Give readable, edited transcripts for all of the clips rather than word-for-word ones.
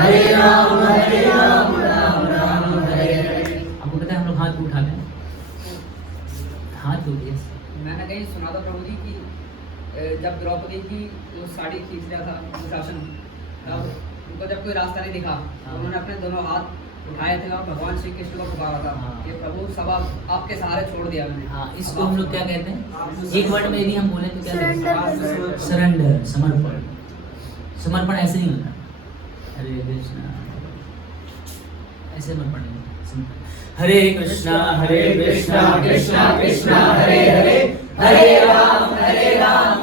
हरे राम राम राम हरे हरे। आपको पता है हम लोग हाथ क्यों उठाते हैं? हाथ क्यों उठाते हैं? मैंने कहीं सुना था प्रभु जी की जब द्रौपदी की वो साड़ी खींच रहा था दुशासन, तब उनको जब कोई रास्ता नहीं दिखा तो उन्होंने अपने दोनों हाथ उठाए थे और भगवान श्री कृष्ण को पुकारा था कि प्रभु सब आपके सहारे छोड़ दिया मैंने। हाँ, इसको हम लोग क्या कहते हैं? एक वर्ड में यदि हम बोले तो क्या कहते हैं? सरेंडर, समर्पण। समर्पण ऐसे नहीं होता। हरे कृष्णा ऐसे समर्पण नहीं। हरे कृष्णा कृष्णा कृष्णा हरे हरे, हरे राम राम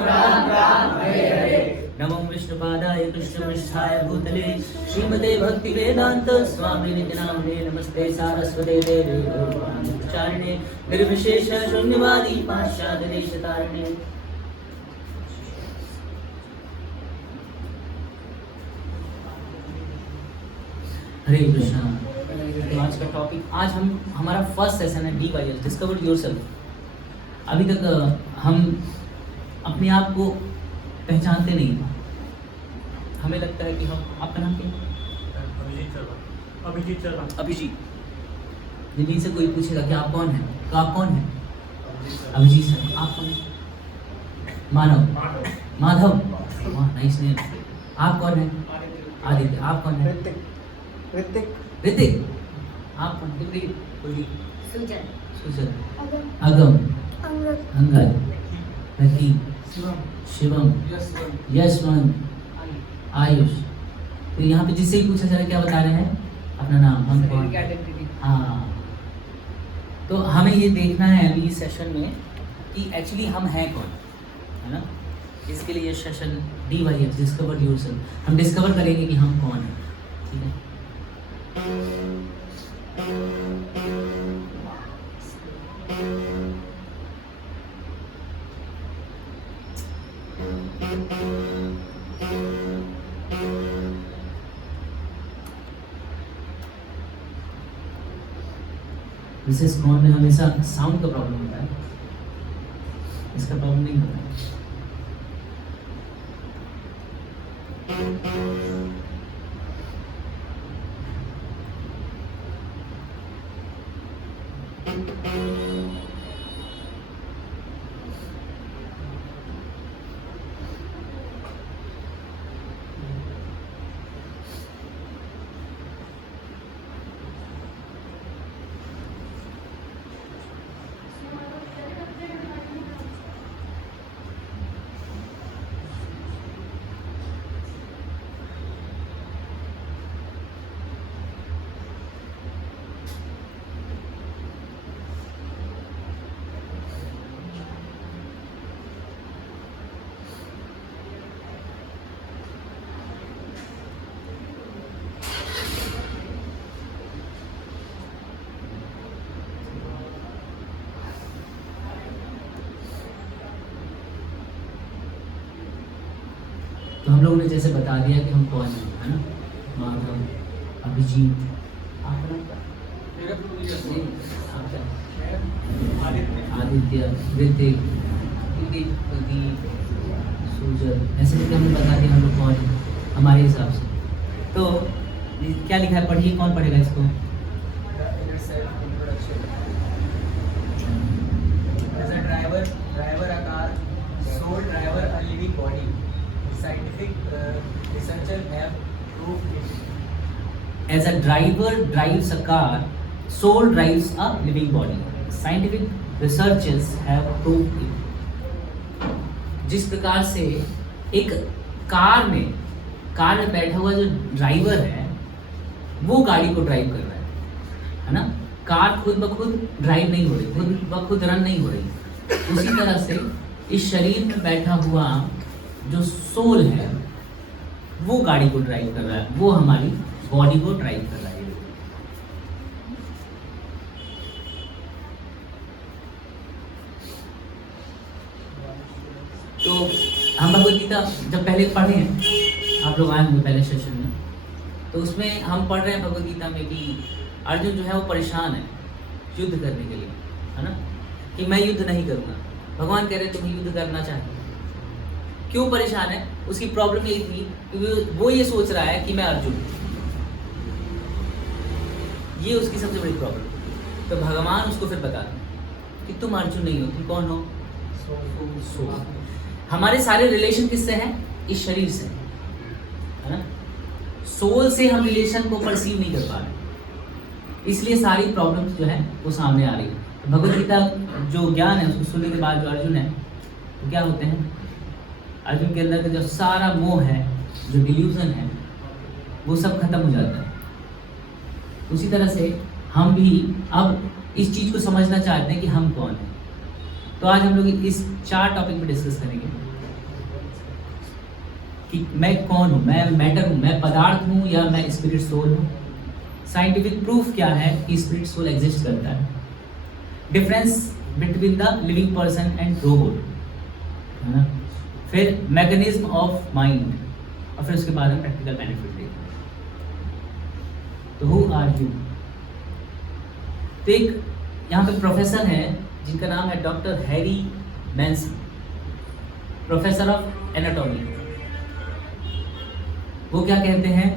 राम हरे हरे। नमो विष्णुपादाय कृष्णपृष्ठाय भूतले श्रीमते भक्ति वेदांत स्वामी नित्यानंदे नमस्ते सारस्वते देवे गौरवाणीचारिणे निर्विशेष शून्यवादी पाश्चात्य देशतारिणे। हरे कृष्णा। तो आज का टॉपिक, आज हमारा फर्स्ट सेशन है DYS, डिस्कवर योरसेल्फ। अभी तक हम अपने आप को पहचानते नहीं। हमें लगता है कि हम, आपका नाम क्या है? अभिजीत। दिल्ली से कोई पूछेगा कि आप कौन हैं, तो आप कौन हैं? अभिजीत सर। आप कौन हैं? माधव। वाह, नाइस नेम। आप कौन हैं? आदित्य। आप कौन हैं? ऋतिक। आप कौन? सुजन। अगम। अंगद। रकीब। शिवम। यशवंत। आयुष। तो यहाँ पे जिससे भी पूछा जा रहा है क्या बता रहे हैं? अपना नाम, हम कौन। हाँ, तो हमें ये देखना है अभी इस सेशन में कि एक्चुअली हम हैं कौन, है ना। इसके लिए ये सेशन DYS, डिस्कवर योरसेल्फ। हम डिस्कवर करेंगे कि हम कौन हैं, ठीक है। विशेष कौन में हमेशा साउंड का प्रॉब्लम होता है, इसका प्रॉब्लम नहीं होता है। तो हम लोगों ने जैसे बता दिया कि हम कौन हैं, है ना। माधव, अभिजीत। आपका नाम क्या? आदित्य, ऋतिक, सुजन। ऐसे करके हमने बता दिया हम लोग कौन हैं हमारे हिसाब से। तो क्या लिखा है, पढ़िए, कौन पढ़ेगा इसको? As a driver a car, sole driver a living body. Scientific researchers have proved it. As a driver drives a car, soul drives a living body. Scientific researchers have proved it. जिस प्रकार से एक car में बैठा हुआ जो driver है वो गाड़ी को ड्राइव कर रहा है ना। कार खुद ब खुद ड्राइव नहीं हो रही, खुद ब खुद रन नहीं हो रही। उसी तरह से इस शरीर में बैठा हुआ जो सोल है वो गाड़ी को ड्राइव कर रहा है, वो हमारी बॉडी को ड्राइव कर रहा है। तो हम भगवद गीता जब पहले पढ़े हैं, आप लोग आए होंगे पहले सेशन में, तो उसमें हम पढ़ रहे हैं भगवद गीता में कि अर्जुन जो है वो परेशान है युद्ध करने के लिए, है ना, कि मैं युद्ध नहीं करूँगा। भगवान कह रहे तुम युद्ध करना चाहते, क्यों परेशान है? उसकी प्रॉब्लम ये थी कि वो ये सोच रहा है कि मैं अर्जुन, ये उसकी सबसे बड़ी प्रॉब्लम। तो भगवान उसको फिर बताते हैं कि तुम अर्जुन नहीं हो, तुम कौन हो? सोल। हमारे सारे रिलेशन किससे हैं? इस शरीर से, है ना। सोल से हम रिलेशन को परसीव नहीं कर पा रहे, इसलिए सारी प्रॉब्लम्स जो है वो सामने आ रही है। तो भगवत गीता जो ज्ञान है उसको सुनने के बाद जो अर्जुन है तो क्या होते हैं, अर्जुन के अंदर का जो सारा मोह है, जो डिल्यूजन है, वो सब खत्म हो जाता है। उसी तरह से हम भी अब इस चीज़ को समझना चाहते हैं कि हम कौन हैं। तो आज हम लोग इस 4 टॉपिक पे डिस्कस करेंगे कि मैं कौन हूँ, मैं मैटर हूँ, मैं पदार्थ हूँ या मैं स्पिरिट सोल हूँ। साइंटिफिक प्रूफ क्या है कि स्पिरिट सोल एग्जिस्ट करता है। Difference between the living person and robot, है ना। फिर मैकेनिज्म ऑफ माइंड, और फिर उसके बाद हम प्रैक्टिकल बेनिफिट देखेंगे। तो हु आर यू? तो एक यहाँ पे प्रोफेसर है जिनका नाम है doctor Harry Manson, professor of anatomy. वो क्या कहते हैं,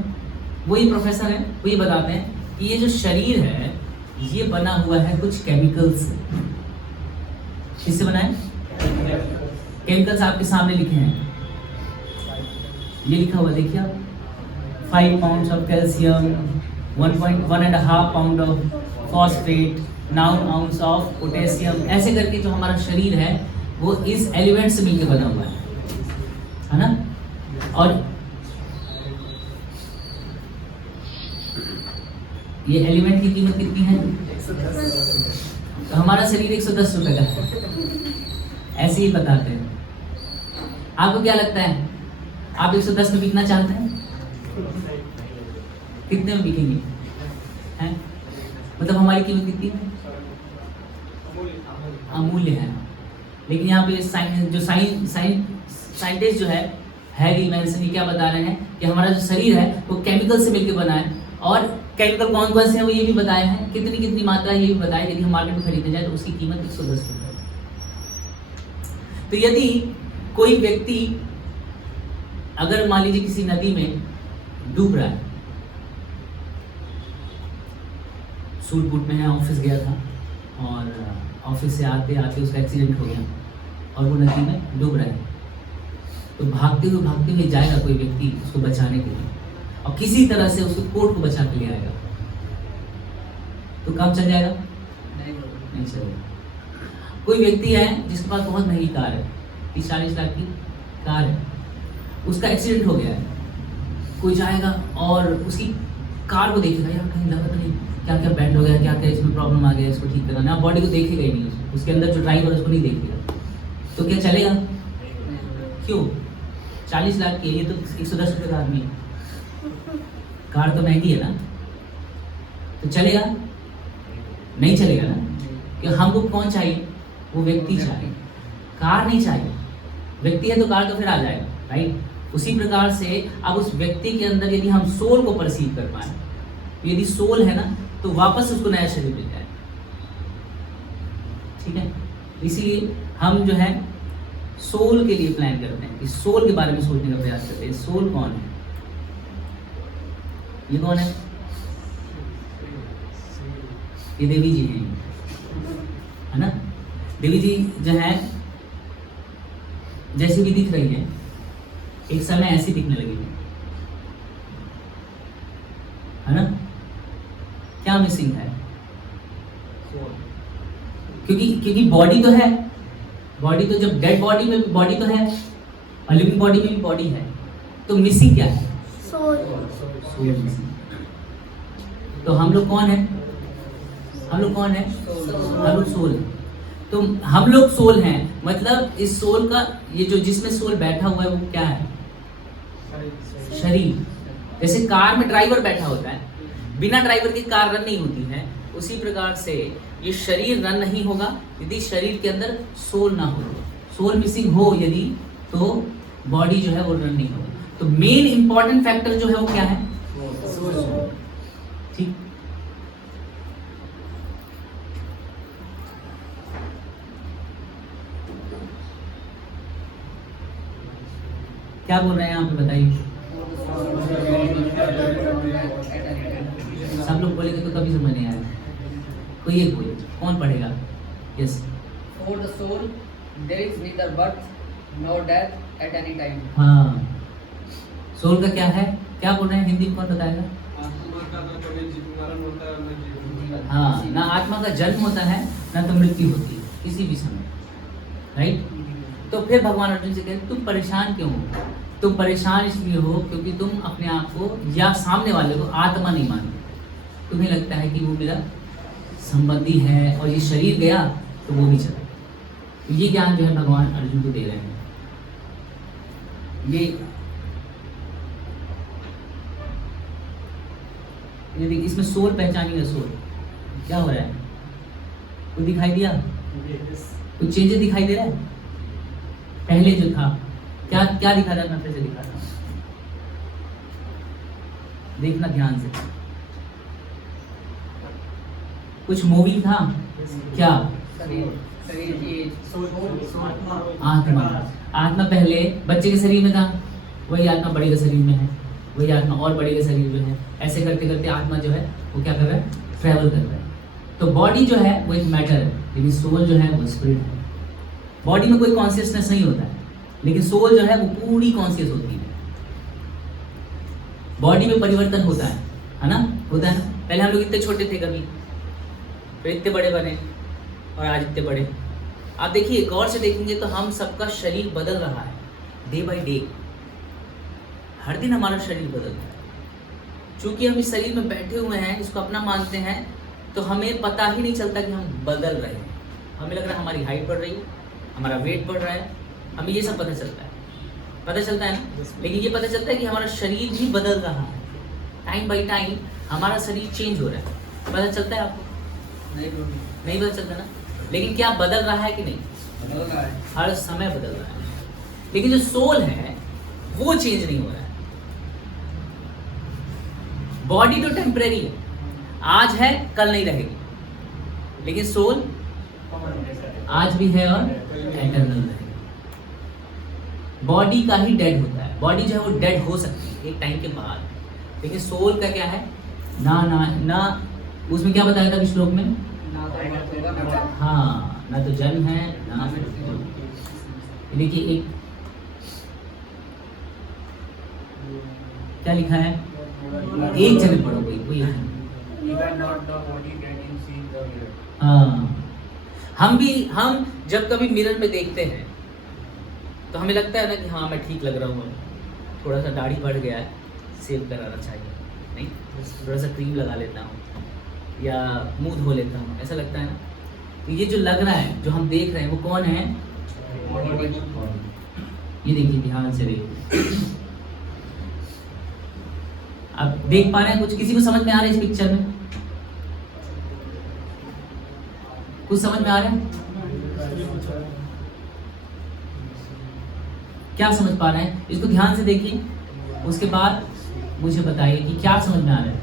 वो ये प्रोफेसर हैं, वो ये बताते हैं कि ये जो शरीर है ये बना हुआ है कुछ केमिकल्स से। किससे बना है? केमिकल्स आपके सामने लिखे हैं, ये लिखा हुआ देखिए आप, 5 pounds of calcium, 1.5 pound of phosphate, 9 ounce of potassium, ऐसे करके जो हमारा शरीर है वो इस एलिमेंट से मिलकर बना हुआ है ना। और ये एलिमेंट की कीमत कितनी है? तो हमारा शरीर 110 रुपए का है, ऐसे ही बताते हैं। आपको क्या लगता है, आप 110 में बिकना चाहते हैं? कितने में बिकेंगे? हैं? मतलब हमारी कीमत कितनी है? अमूल्य है। लेकिन यहाँ पे साइंटिस्ट जो है हैरी मैंसन, क्या बता रहे हैं कि हमारा जो शरीर है वो केमिकल से मिलकर बना है, और केमिकल कौन कौन से हैं वो ये भी बताए हैं, कितनी कितनी मात्रा ये भी बताया। यदि हम मार्केट में खरीदने जाए तो उसकी कीमत 110 रुपये है। तो यदि कोई व्यक्ति अगर मान लीजिए किसी नदी में डूब रहा है, सूट बूट में है, ऑफिस गया था और ऑफिस से आते आते उसका एक्सीडेंट हो गया और वो नदी में डूब रहा है, तो भागते हुए जाएगा कोई व्यक्ति उसको बचाने के लिए, और किसी तरह से उसको कोर्ट को बचा के ले आएगा, तो काम चल जाएगा? नहीं चलेगा। कोई व्यक्ति है जिसके पास बहुत महंगी कार है, 30-40 लाख की कार है, उसका एक्सीडेंट हो गया है, कोई जाएगा और उसकी कार को देखेगा, यार कहीं लगा तो नहीं, क्या क्या बैंड हो गया, क्या क्या इसमें प्रॉब्लम आ गया, इसको ठीक कराना। बॉडी को देखेगा ही नहीं, उसके अंदर जो ड्राइवर उसको नहीं देखेगा, तो क्या चलेगा? क्यों? 40 लाख की, ये तो 110 रुपये का आदमी है, कार तो महंगी है ना, तो चलेगा? नहीं चलेगा ना। कि हमको कौन चाहिए? वो व्यक्ति चाहिए, कार नहीं चाहिए। व्यक्ति है तो कार तो फिर आ जाएगा, राइट। उसी प्रकार से अब उस व्यक्ति के अंदर यदि हम सोल को परसीव कर पाए, यदि सोल है ना, तो वापस उसको नया शरीर मिल जाए, ठीक है। इसीलिए हम जो है सोल के लिए प्लान करते हैं, कि सोल के बारे में सोचने का प्रयास करते हैं। सोल कौन है? ये कौन है? ये देवी जी हैं, है ना। देवी जी जो है जैसी भी दिख रही है, एक समय ऐसी दिखने लगी है ना। क्या मिसिंग है? क्योंकि बॉडी तो है, बॉडी तो जब डेड बॉडी में बॉडी तो है और लिविंग बॉडी में भी बॉडी है, तो मिसिंग क्या है? Soul missing. तो हम लोग कौन है? हम लोग कौन है? हम लोग सोल है। तो हम लोग सोल हैं, मतलब इस सोल का ये जो जिसमें सोल बैठा हुआ है वो क्या है? शरीर। जैसे कार में ड्राइवर बैठा होता है, बिना ड्राइवर के कार रन नहीं होती है, उसी प्रकार से ये शरीर रन नहीं होगा यदि शरीर के अंदर सोल ना हो। सोल मिसिंग हो यदि, तो बॉडी जो है वो रन नहीं होगा। तो मेन इंपॉर्टेंट फैक्टर जो है वो क्या है? सोल। ठीक। क्या बोल रहे हैं यहाँ पे बताइए। सब लोग बोलेंगे तो कभी समझ नहीं आएगा। कोई एक बोले, कौन पढ़ेगा? Yes. For the soul, there is neither birth nor death at any time. हाँ, सोल का क्या है? क्या बोल रहे हैं हिंदी में, कौन बताएगा? आत्मा का ना कभी मरण होता है ना जीवन। हाँ, ना आत्मा का जन्म होता है ना तो मृत्यु होती है किसी भी समय, राइट? तो फिर भगवान अर्जुन से कहते तुम परेशान क्यों हो? तुम परेशान इसलिए हो क्योंकि तुम अपने आप को या सामने वाले को आत्मा नहीं मानते। तुम्हें लगता है कि वो मेरा संबंधी है और ये शरीर गया तो वो भी चला। तो ये ज्ञान जो है भगवान अर्जुन को दे रहे हैं। ये देखिए, इसमें सोल पहचानिएगा। सोल क्या हो रहा है? कुछ दिखाई दिया? कुछ चेंजेस दिखाई दे रहा है? पहले जो था क्या क्या दिखा रहा है? मैं फिर से दिखा रहा हूँ, देखना ध्यान से। कुछ मूवी था क्या? शरीर की आत्मा। आत्मा पहले बच्चे के शरीर में था, वही आत्मा बड़े के शरीर में है, वही आत्मा और बड़े के शरीर में है। ऐसे करते करते आत्मा जो है वो क्या कर रहा है? ट्रैवल कर रहा है। तो बॉडी जो है वो एक मैटर है, लेकिन सोल जो है वो स्पिरिट है। बॉडी में कोई कॉन्शियसनेस नहीं होता है, लेकिन सोल जो है वो पूरी कॉन्शियस होती है। बॉडी में परिवर्तन होता है ना? होता है ना? पहले हम लोग इतने छोटे थे कभी, फिर इतने बड़े बने और आज इतने बड़े। आप देखिए, गौर से देखेंगे तो हम सबका शरीर बदल रहा है डे बाय डे। हर दिन हमारा शरीर बदल रहा है। चूंकि हम इस शरीर में बैठे हुए हैं, इसको अपना मानते हैं, तो हमें पता ही नहीं चलता कि हम बदल रहे हैं। हमें लग रहा है हमारी हाइट बढ़ रही है, हमारा वेट बढ़ रहा है, हमें ये सब पता चलता है ना? लेकिन ये पता चलता है कि हमारा शरीर भी बदल रहा है। टाइम बाई टाइम हमारा शरीर चेंज हो रहा है। पता चलता है आपको? नहीं पता चलता ना? लेकिन क्या बदल रहा है कि नहीं? बदल रहा है। हर समय बदल रहा है। लेकिन जो सोल है वो चेंज नहीं हो रहा है। बॉडी तो टेम्परेरी है, आज है कल नहीं रहेगी, लेकिन सोल आज भी है और एटर्नल रहेगी। बॉडी का ही डेड होता है। बॉडी जो है वो डेड हो सकती है एक टाइम के बाद, लेकिन सोल का क्या है? ना ना ना, उसमें क्या बताया था श्लोक में? ना तो मृत्यु होगा ना जन्म। हाँ, ना तो जन्म है ना मृत्यु। देखिए, एक क्या लिखा है? एक जगह पढ़ो कोई हाँ, हम जब कभी मिरर में देखते हैं तो हमें लगता है ना कि हाँ मैं ठीक लग रहा हूँ, थोड़ा सा दाढ़ी बढ़ गया है, सेव कराना चाहिए, नहीं थोड़ा सा क्रीम लगा लेता हूँ या मुंह धो लेता हूँ, ऐसा लगता है ना? तो ये जो लग रहा है, जो हम देख रहे हैं, वो कौन है? ये देखिए, ध्यान से देखिए। आप देख पा रहे हैं? कुछ किसी को समझ में आ रहा है इस पिक्चर में? कुछ समझ में आ रहा है? क्या समझ पा रहे हैं? इसको ध्यान से देखिए, उसके बाद मुझे बताइए कि क्या समझ में आ रहा है।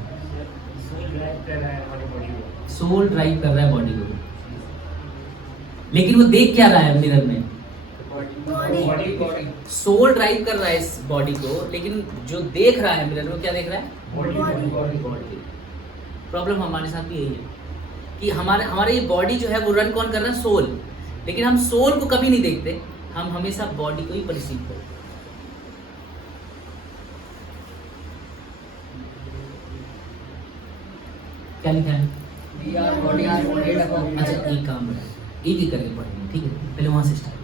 सोल ड्राइव कर रहा है बॉडी को, लेकिन वो देख क्या रहा है मिरर में? बॉडी। सोल ड्राइव कर रहा है इस बॉडी को, लेकिन जो देख रहा है मिरर में, क्या देख रहा है? बॉडी। प्रॉब्लम हमारे साथ भी यही है कि हमारे ये बॉडी जो है वो रन कौन कर रहा है? सोल। लेकिन हम सोल को कभी नहीं देखते, हम हमेशा बॉडी को ही परसीव करते। क्या लिखा है? अच्छा, एक काम है, एक करके पढ़ेंगे, ठीक है? पहले वहां से start.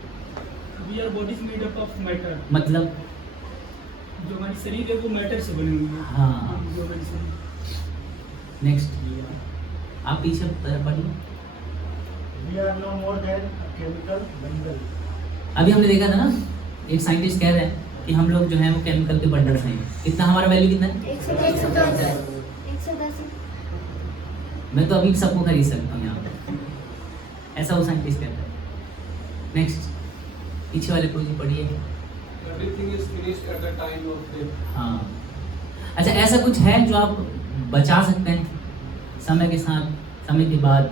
We are bodies made up of matter. मतलब जो हमारी शरीर है वो मैटर से बनी हुई है। हाँ। जो हमारी शरीर। नेक्स्ट, आप पीछे पढ़िए। We are no more than a chemical bundle. अभी हमने देखा था ना, एक साइंटिस्ट कह रहे हैं कि हम लोग जो है वो केमिकल के बंडल्स हैं। कितना हमारा वैल्यू कितना है? 110। मैं तो अभी सबको खरीद सकता हूँ यहाँ पे, ऐसा वो साइंटिस्ट कहता है। नेक्स्ट, पीछे वाले को जी पढ़िए। Everything is finished at the time of death. हाँ, अच्छा, ऐसा कुछ है जो आप बचा सकते हैं समय के साथ, समय के बाद?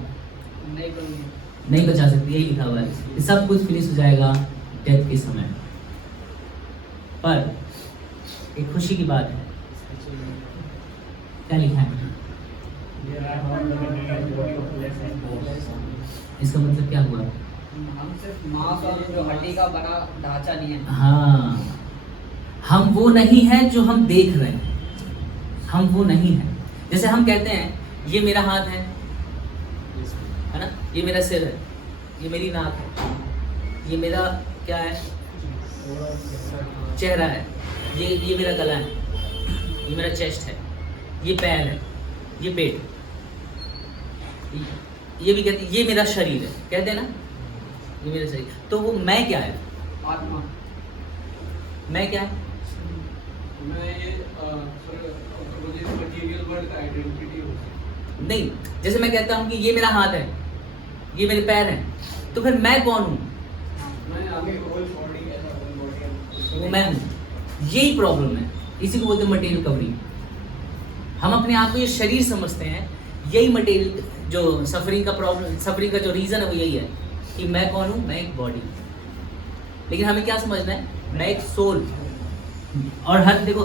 नहीं बचा सकते, यही लिखा हुआ है कि सब कुछ फिनिश हो जाएगा डेथ के समय। पर एक खुशी की बात है, क्या लिखा है? There are not the material body of flesh and bones. इसका मतलब क्या हुआ? हम सिर्फ मांस और जो हड्डी का बना ढांचा नहीं है। हाँ, हम वो नहीं है जो हम देख रहे हैं, हम वो नहीं है। जैसे हम कहते हैं ये मेरा हाथ है ना, ये मेरा सिर है, ये मेरी नाक है, ये मेरा क्या है, चेहरा है, ये मेरा गला है, ये मेरा चेस्ट है, ये पैर है, ये पेट, ये भी कहते ये मेरा शरीर है, कहते हैं ना, ये मेरा शरीर। तो वो मैं क्या है? आत्मा। मैं क्या है? मैं ये मटेरियल वर्ल्ड का आइडेंटिटी हो सकती नहीं, जैसे मैं कहता हूँ कि ये मेरा हाथ है, ये मेरे पैर हैं, तो फिर मैं कौन हूँ? है। मैं आगे whole body as a whole body. वो मैं हूँ। यही प्रॉब्लम है, इसी को बोलते हैं मटेरियल कवरिंग। हम अपने आप को ये शरीर समझते हैं, यही मटेरियल जो सफरिंग का प्रॉब्लम, सफरिंग का जो रीज़न है वो यही है कि मैं कौन हूँ, मैं एक बॉडी। लेकिन हमें क्या समझना है, मैं एक सोल। और हर देखो,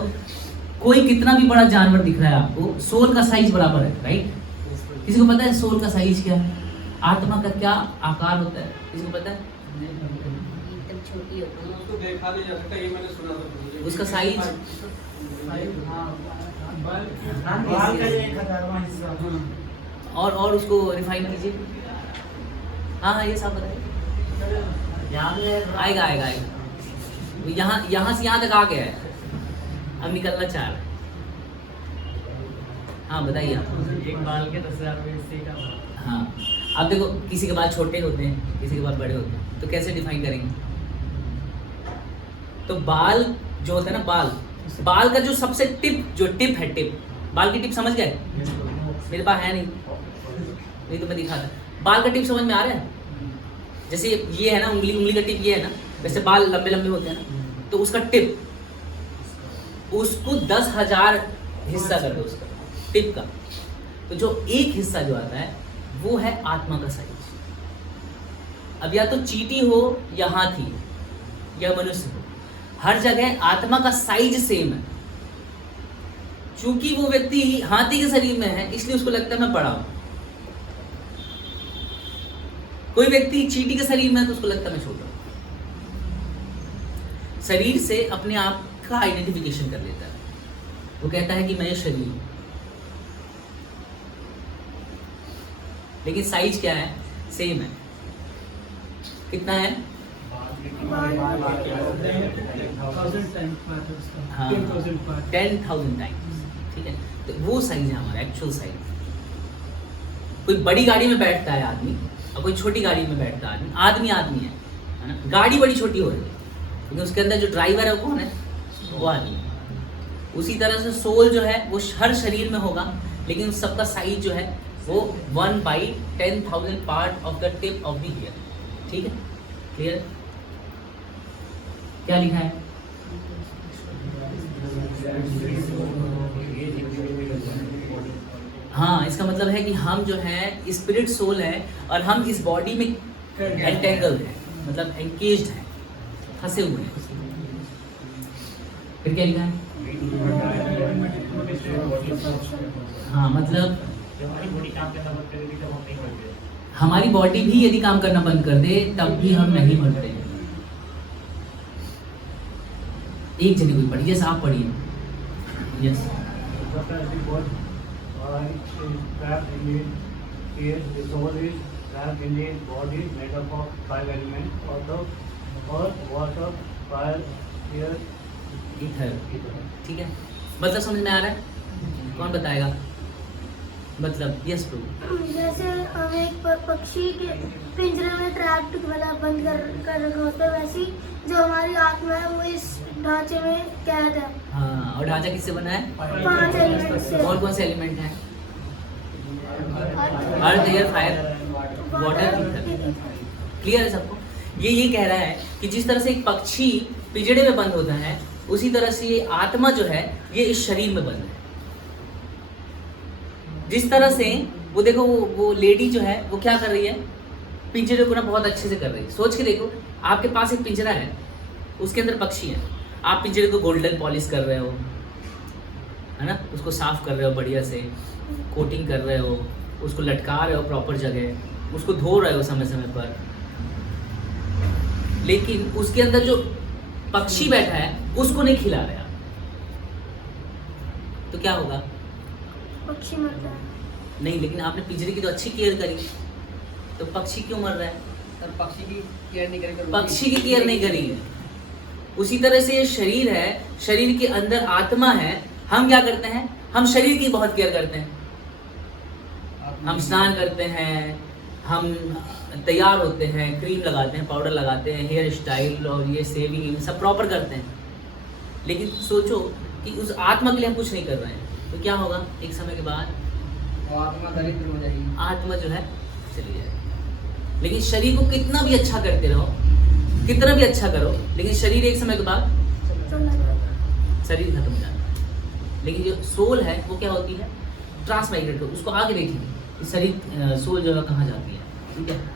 कोई कितना भी बड़ा जानवर दिख रहा है आपको, सोल का साइज बराबर है, राइट? किसी को पता है सोल का साइज क्या है? आत्मा का क्या आकार होता है, किसी को पता है? एकदम छोटी होती है। उसको देखा नहीं जा सकता, ये मैंने सुना था। उसका साइज बाल का ये 1,000वां हिस्सा। और उसको रिफाइन कीजिए। हाँ, ये सब बताइए। यहाँ पे आएगा आएगा आएगा। यहाँ से यहाँ तक आ गया है, अब निकलना चाह रहा है। हाँ बताइए आप। एक बाल के 10,000 हिस्से का। हाँ, अब देखो, किसी के बाल छोटे होते हैं, किसी के बाल बड़े होते हैं, तो कैसे डिफाइन करेंगे? तो बाल जो होता है ना, बाल का जो सबसे टिप है, बाल की टिप समझ गए? मेरे पास है नहीं तो मैं दिखाता। बाल का टिप समझ में आ रहा है? जैसे ये है ना, उंगली का टिप ये है ना, वैसे बाल लंबे लंबे होते हैं ना, तो उसका टिप, उसको 10,000 हिस्सा कर दो उसका टिप का, तो जो एक हिस्सा जो आता है वो है आत्मा का साइज। अब या तो चींटी हो या हाथी या मनुष्य हो, हर जगह आत्मा का साइज सेम है। चूंकि वो व्यक्ति हाथी के शरीर में है, इसलिए उसको लगता है मैं बड़ा हूं। कोई व्यक्ति चींटी के शरीर में है तो उसको लगता है मैं छोटा हूं। शरीर से अपने आप का आइडेंटिफिकेशन कर लेता है, वो कहता है कि मैं ये शरीर हूं। लेकिन साइज क्या है? सेम है। कितना है? हाँ, 10,000 टाइम्स। ठीक है, तो वो साइज है हमारा एक्चुअल साइज। कोई बड़ी गाड़ी में बैठता है आदमी और कोई छोटी गाड़ी में बैठता है आदमी है ना। गाड़ी बड़ी छोटी हो रही है, लेकिन उसके अंदर जो ड्राइवर है वो कौन है? वो आदमी। उसी तरह से सोल जो है वो हर शरीर में होगा, लेकिन उस सबका साइज जो है वो 1/10,000 part of the tip of the year. ठीक है, क्लियर? क्या लिखा है? हाँ, इसका मतलब है कि हम जो है स्पिरिट सोल है और हम इस बॉडी में एंटेंगल्ड है, मतलब एंकेज्ड है, फंसे हुए हैं। फिर क्या लिखा है? हाँ, मतलब हमारी बॉडी काम करना बंद कर देगी तब हम नहीं मरते। हमारी बॉडी भी यदि काम करना बंद कर दे तब भी हम नहीं मरते। एक जने कोई पढ़िए, आप पढ़िए। Yes. The soul is trapped in the body made up of 5 elements: earth, water, fire, air, ether. ठीक है, मतलब समझ में आ रहा है? कौन बताएगा? मतलब यस प्रो। जैसे हम एक पक्षी के पिंजरे में ट्रैप्ड वाला बंद कर रखा होता है, वैसे ही जो हमारी आत्मा है वो इस ढांचे में कैद है। हाँ, और ढांचा किससे बना है? 5 एलिमेंट से। कौन से एलिमेंट हैं? Earth, air, fire, water, ether. Clear है सबको? ये कह रहा है कि जिस तरह से एक पक्षी पिंजरे में बंद होता है, उसी तरह से ये आत्मा जो है ये इस शरीर में बंद है। जिस तरह से वो देखो, वो लेडी जो है वो क्या कर रही है? पिंजरे को ना बहुत अच्छे से कर रही है। सोच के देखो, आपके पास एक पिंजरा है, उसके अंदर पक्षी है, आप पिंजरे को गोल्डन पॉलिश कर रहे हो, है ना, उसको साफ कर रहे हो बढ़िया से, कोटिंग कर रहे हो, उसको लटका रहे हो प्रॉपर जगह, उसको धो रहे हो समय समय पर, लेकिन उसके अंदर जो पक्षी बैठा है उसको नहीं खिला रहे आप, तो क्या होगा? पक्षी मरता है। नहीं, लेकिन आपने पिंजरे की तो अच्छी केयर करी, तो पक्षी क्यों मर रहा है? सर पक्षी की केयर नहीं करेंगे, पक्षी की केयर नहीं करी। उसी तरह से ये शरीर है, शरीर के अंदर आत्मा है, हम क्या करते हैं? हम शरीर की बहुत केयर करते हैं, हम स्नान करते हैं, हम तैयार होते हैं, क्रीम लगाते हैं, पाउडर लगाते हैं, हेयर स्टाइल और ये सेविंग सब प्रॉपर करते हैं, लेकिन सोचो कि उस आत्मा के लिए हम कुछ नहीं कर रहे हैं, तो क्या होगा? एक समय के बाद वो आत्मा दरिद्र हो जाएगी, आत्मा जो है चली जाएगी। लेकिन शरीर को कितना भी अच्छा करते रहो, कितना भी अच्छा करो, लेकिन शरीर एक समय के बाद चला जाएगा। शरीर खत्म हो जाता है। लेकिन जो सोल है वो क्या होती है? ट्रांसमाइग्रेट हो। उसको आगे देखेंगे कि शरीर सोल जो है कहाँ जाती है, ठीक है?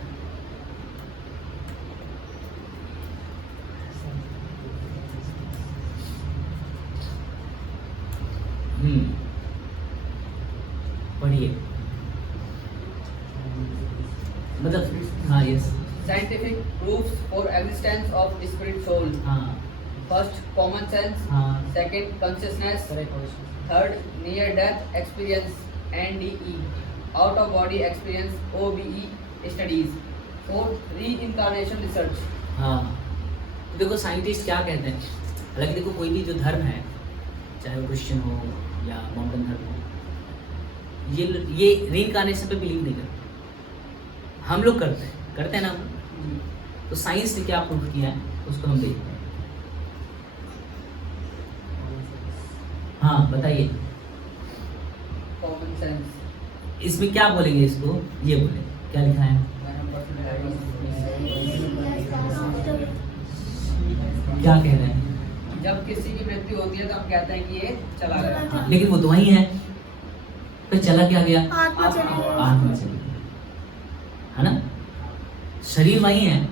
पढ़िए, मतलब हाँ, yes, scientific proofs for existence of spirit soul. हाँ फर्स्ट कॉमन सेंस, हाँ, second consciousness, third near death experience NDE, out of body experience OBE studies, fourth reincarnation research. हाँ। तो देखो साइंटिस्ट क्या कहते हैं, हालांकि देखो कोई भी जो धर्म है, चाहे वो क्रिश्चियन हो या मॉडर्न धर्म हो, ये रीइंकार्नेशन पे बिलीव नहीं करते। हम लोग करते हैं ना। तो साइंस ने क्या प्रूव किया है उसको हम देखते हैं। हाँ बताइए, कॉमन सेंस इसमें क्या बोलेंगे? इसको ये बोले, क्या लिखा है? क्या कह रहे हैं? जब किसी की मृत्यु होती है तो हम कहते हैं कि ये चला गया। हाँ, लेकिन वो तो वही है, तो चला क्या गया? आत्मा चली गई। आत्मा चली गई, है ना? शरीर वही है,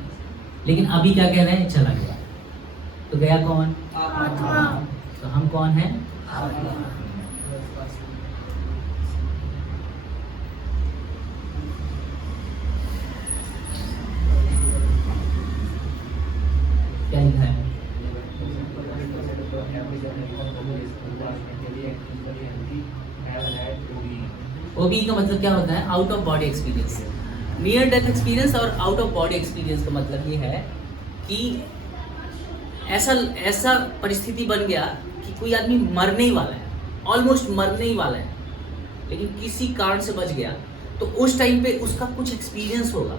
लेकिन अभी क्या कह रहे हैं? चला गया। तो गया कौन? आत्मा। तो हम कौन है? क्या लिखा है? OBE का मतलब क्या होता है? Out of body experience. Near death experience और आउट ऑफ बॉडी एक्सपीरियंस का मतलब ये है कि ऐसा परिस्थिति बन गया कि कोई आदमी मरने ही वाला है, ऑलमोस्ट मरने ही वाला है, लेकिन किसी कारण से बच गया, तो उस टाइम पे उसका कुछ एक्सपीरियंस होगा,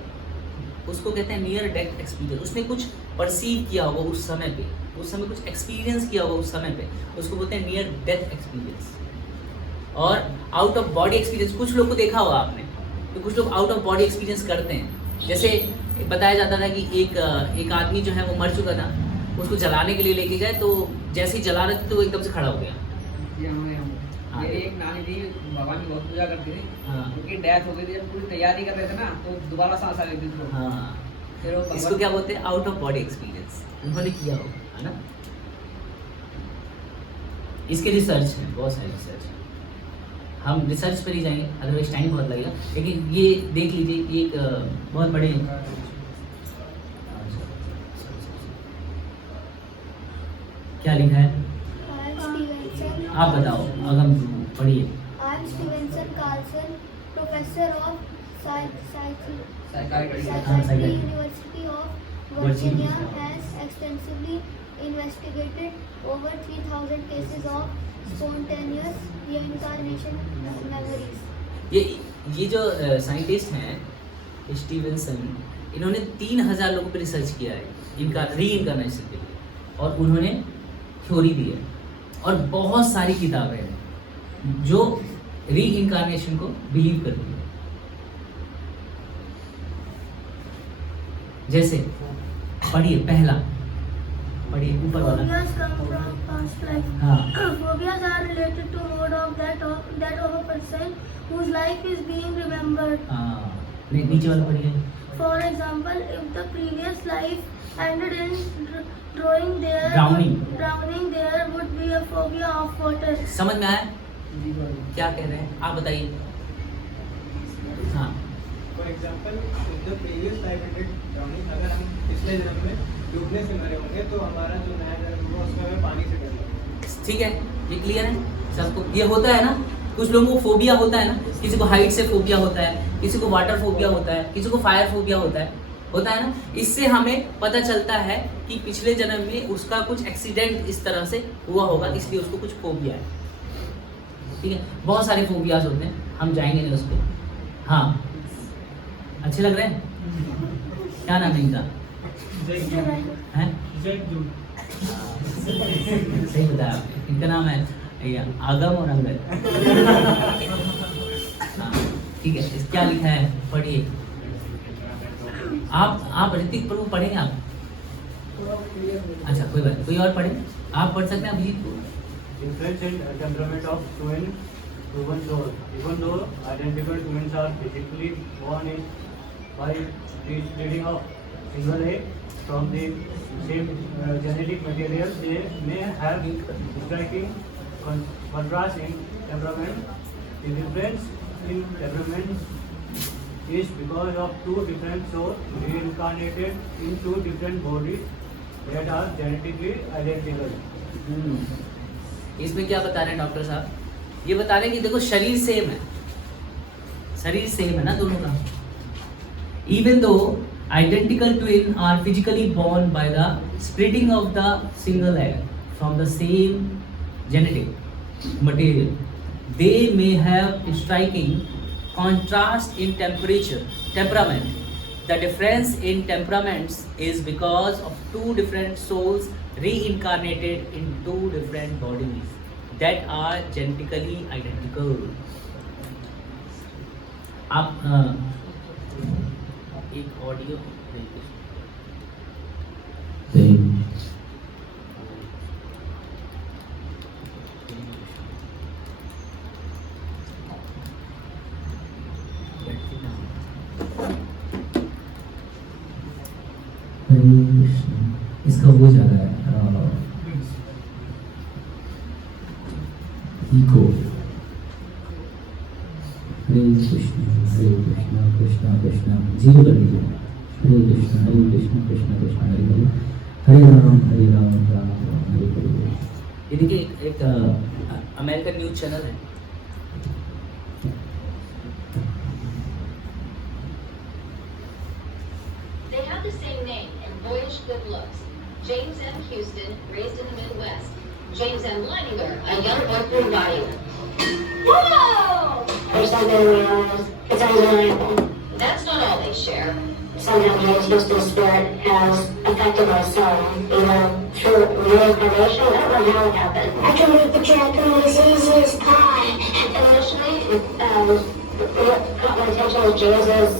उसको कहते हैं नियर डेथ एक्सपीरियंस। उसने कुछ परसीव किया होगा उस समय पे, उस समय कुछ एक्सपीरियंस किया होगा उस समय पे, उसको बोलते हैं नियर डेथ एक्सपीरियंस। और आउट ऑफ बॉडी एक्सपीरियंस, कुछ लोग को देखा होगा आपने, तो कुछ लोग आउट ऑफ बॉडी एक्सपीरियंस करते हैं। जैसे बताया जाता था कि एक आदमी जो है वो मर चुका था, उसको जलाने के लिए लेके गए, तो जैसे ही जला रहे थे तो वो एकदम से खड़ा हो गया। हाँ। मेरी एक नानी थी, भगवान की बहुत पूजा करती थी, हाँ। उनकी डेथ हो गई थी, जब पूरी तैयारी कर रहे थे ना तो दोबारा सांस आ गई थी उसको। हाँ, फिर वो इसको क्या बोलते हैं? Out of body experience. उन्होंने किया हो, है ना? इसके रिसर्च है, बहुत सारी रिसर्च है, हम रिसर्च पर ही जाएंगे, अदरवाइज टाइम बहुत लगेगा। लेकिन ये देख लीजिए कि एक बहुत बड़े क्या लिखा है? आप बताओ, अगम पढ़िए। Stevenson Carlson, professor of Psychiatry. Psychiatry, University of Virginia, has extensively investigated over 3,000 cases of spontaneous reincarnation memories. ये जो साइंटिस्ट हैं स्टीवेंसन, इन्होंने 3000 लोगों पर रिसर्च किया है इनका रीइंकार्नेशन के लिए, और उन्होंने थ्योरी दी है, और बहुत सारी किताबें हैं जो रीइंकार्नेशन को बिलीव करती है। जैसे पढ़िए, पहला पढ़िए, ऊपर वाला। Phobias come from past life. हाँ, Phobias are related to mode of that of a person whose life is being remembered. हाँ, नहीं, नीचे वाला पढ़िए। For example, if the previous life ended in drowning, there Drowning. there would be a phobia of water. समझ में आया? जी गुरु। क्या कह रहे हैं आप बताइए। हाँ for example the previous life ended drowning, अगर हम पिछले जन्म में डूबने से मरे होंगे तो हमारा जो नया जन्म होगा उसमें हमें पानी से डर लगेगा। ठीक है, ये क्लियर है सबको। ये होता है ना, कुछ लोगों को फोबिया होता है ना, किसी को हाइट से फोबिया होता है, किसी को वाटर फोबिया होता है, किसी को फायर फोबिया होता है ना। इससे हमें पता चलता है कि पिछले जन्म में उसका कुछ एक्सीडेंट इस तरह से हुआ होगा, इसलिए उसको कुछ फोबिया है। ठीक है, बहुत सारे फोबियाज होते हैं, हम जाएंगे नहीं उस पर। हाँ, अच्छे लग रहे हैं। क्या नाम है इनका? हैं? सही बताया आपने। इनका नाम है ये आगम और अंगद। हाँ, ठीक है, क्या लिखा है पढ़िए। आप ऋतिक प्रभु पढ़ेंगे आप? अच्छा कोई बात, कोई और पढ़े, आप पढ़ सकते हैं Abhijit. Influence and temperament of twin human soul. Even though identical twins are physically born in by the splitting of single egg from the same genetic material, they may have striking contrast in temperament. The difference in temperament is because of two different souls reincarnated in two different bodies that are genetically identical. इसमें क्या बता रहे हैं doctor साहब? ये बता रहे हैं कि देखो शरीर सेम है, शरीर सेम है ना दोनों का। Even though identical twin are physically born by the splitting of the single egg from the same genetic material, they may have striking contrast in temperament. The difference in temperaments is because of two different souls reincarnated in two different bodies that are genetically identical. आप एक audio इसका वो जा रहा है eco. हरे Krishna Krishna Krishna zero कर दीजिए। हरे कृष्णा कृष्णा कृष्णा हरे हरे, हरे राम राम राम हरे हरे। ये देखिए एक अमेरिकन न्यूज चैनल है, They have the same name and boyish good looks. James M. Houston, raised in the Midwest. James M. Leininger, a young boy from Bayou. Whoa! There's something in my eyes. It's undeniable. That's not all they share. Somehow James Houston's spirit has affected my son, either through reincarnation. I don't know how it happened. I can read the dragon as easy as pie. Initially, what caught my attention was James's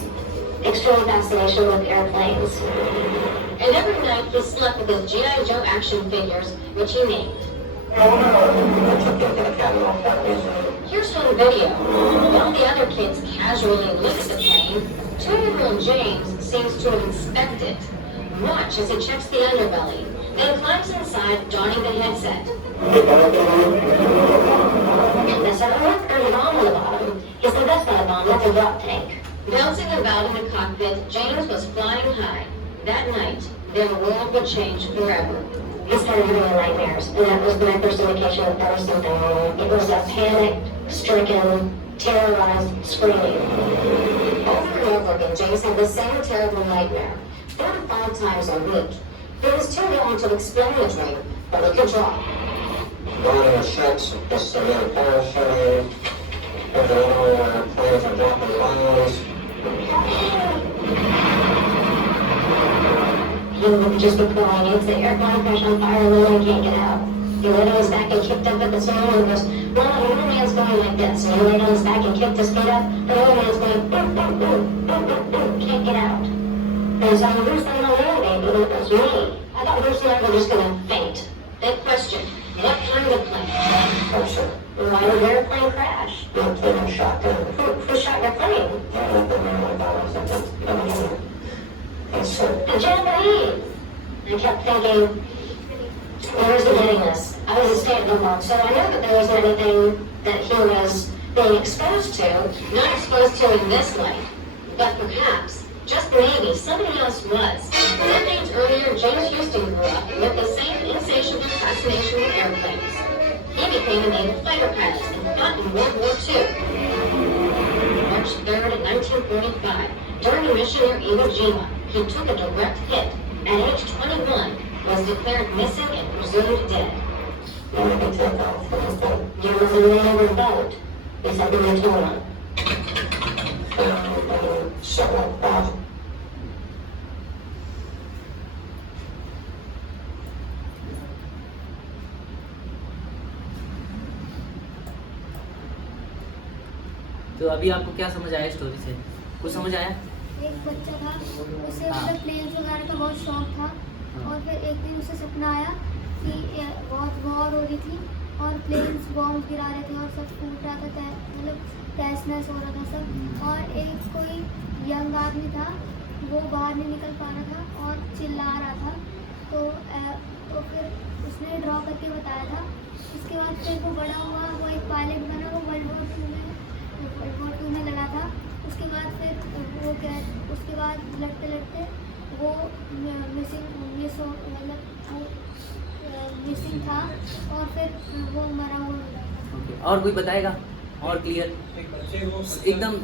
extreme fascination with airplanes. And every night he slept with his G.I. Joe action figures, which he named. Here's one video. While the other kids casually look at the plane, 2-year-old James seems to have inspected. Watch as he checks the underbelly, then climbs inside, donning the headset. There's a bomb on the bottom. It's the best kind of bomb, that's a drop tank. Bouncing about in the cockpit, James was flying high. That night, their world would change forever. He started having nightmares, and that was my first indication that there was something wrong. It was a panic-stricken, terrorized screaming. Over and over again, James had the same terrible nightmare, 4 to 5 times a week. He was too young to explain the dream, but he could try. Going in ships, just a little parachuting, and then planes are dropping bombs. He would just be crying. He'd say, airplane crash on fire, and then I can't get out. He laid on his back and kicked up at the ceiling and goes, well, one man's going like this. And he laid on his back and kicked his feet up, and the other man's going, boom, boom, boom, boom, boom, boom, can't get out. And so who's going to land, baby? And it was me. I thought Bruce and I were just going to faint. Then question, what kind of plane? Pressure. Why would your plane crash? The plane shot down. Who shot your plane? The Japanese. I kept thinking, where's he getting this? I was a stay-at-home mom, so I knew that there wasn't anything that he was being exposed to, not exposed to in this life, but perhaps, just maybe, somebody else was. Decades earlier, James Houston grew up with the same insatiable fascination with airplanes. He became a naval fighter pilot and fought in World War II. March 3rd, 1945, during a mission near Iwo Jima, he took a direct hit. At age 21, was declared missing and presumed dead. When did they take off from his boat? There was a man on the boat. He said they were torn. Shut up, Bob. तो अभी आपको क्या समझ आया story से? कुछ समझ आया? एक बच्चा था, उसे मतलब प्लेन्स वगैरह का बहुत शौक था और फिर एक दिन उसे सपना आया कि बहुत वॉर हो रही थी और प्लेन्स बॉम्ब गिरा रहे थे और सब फूट रहा था, मतलब तहस नहस हो रहा था सब। और एक कोई यंग आदमी था, वो बाहर नहीं निकल पा रहा था और चिल्ला रहा था। तो फिर उसने ड्रॉ करके बताया था। उसके बाद फिर वो बड़ा हुआ, वो एक पायलट बना, वो वर्ल्ड वॉर 2 में लड़ा था। उसके बाद फिर वो क्या, उसके बाद लड़ते लड़ते वो मिसिंग था और फिर वो मरा हुआ मिला। ओके, और कोई बताएगा और क्लियर? एक बच्चे को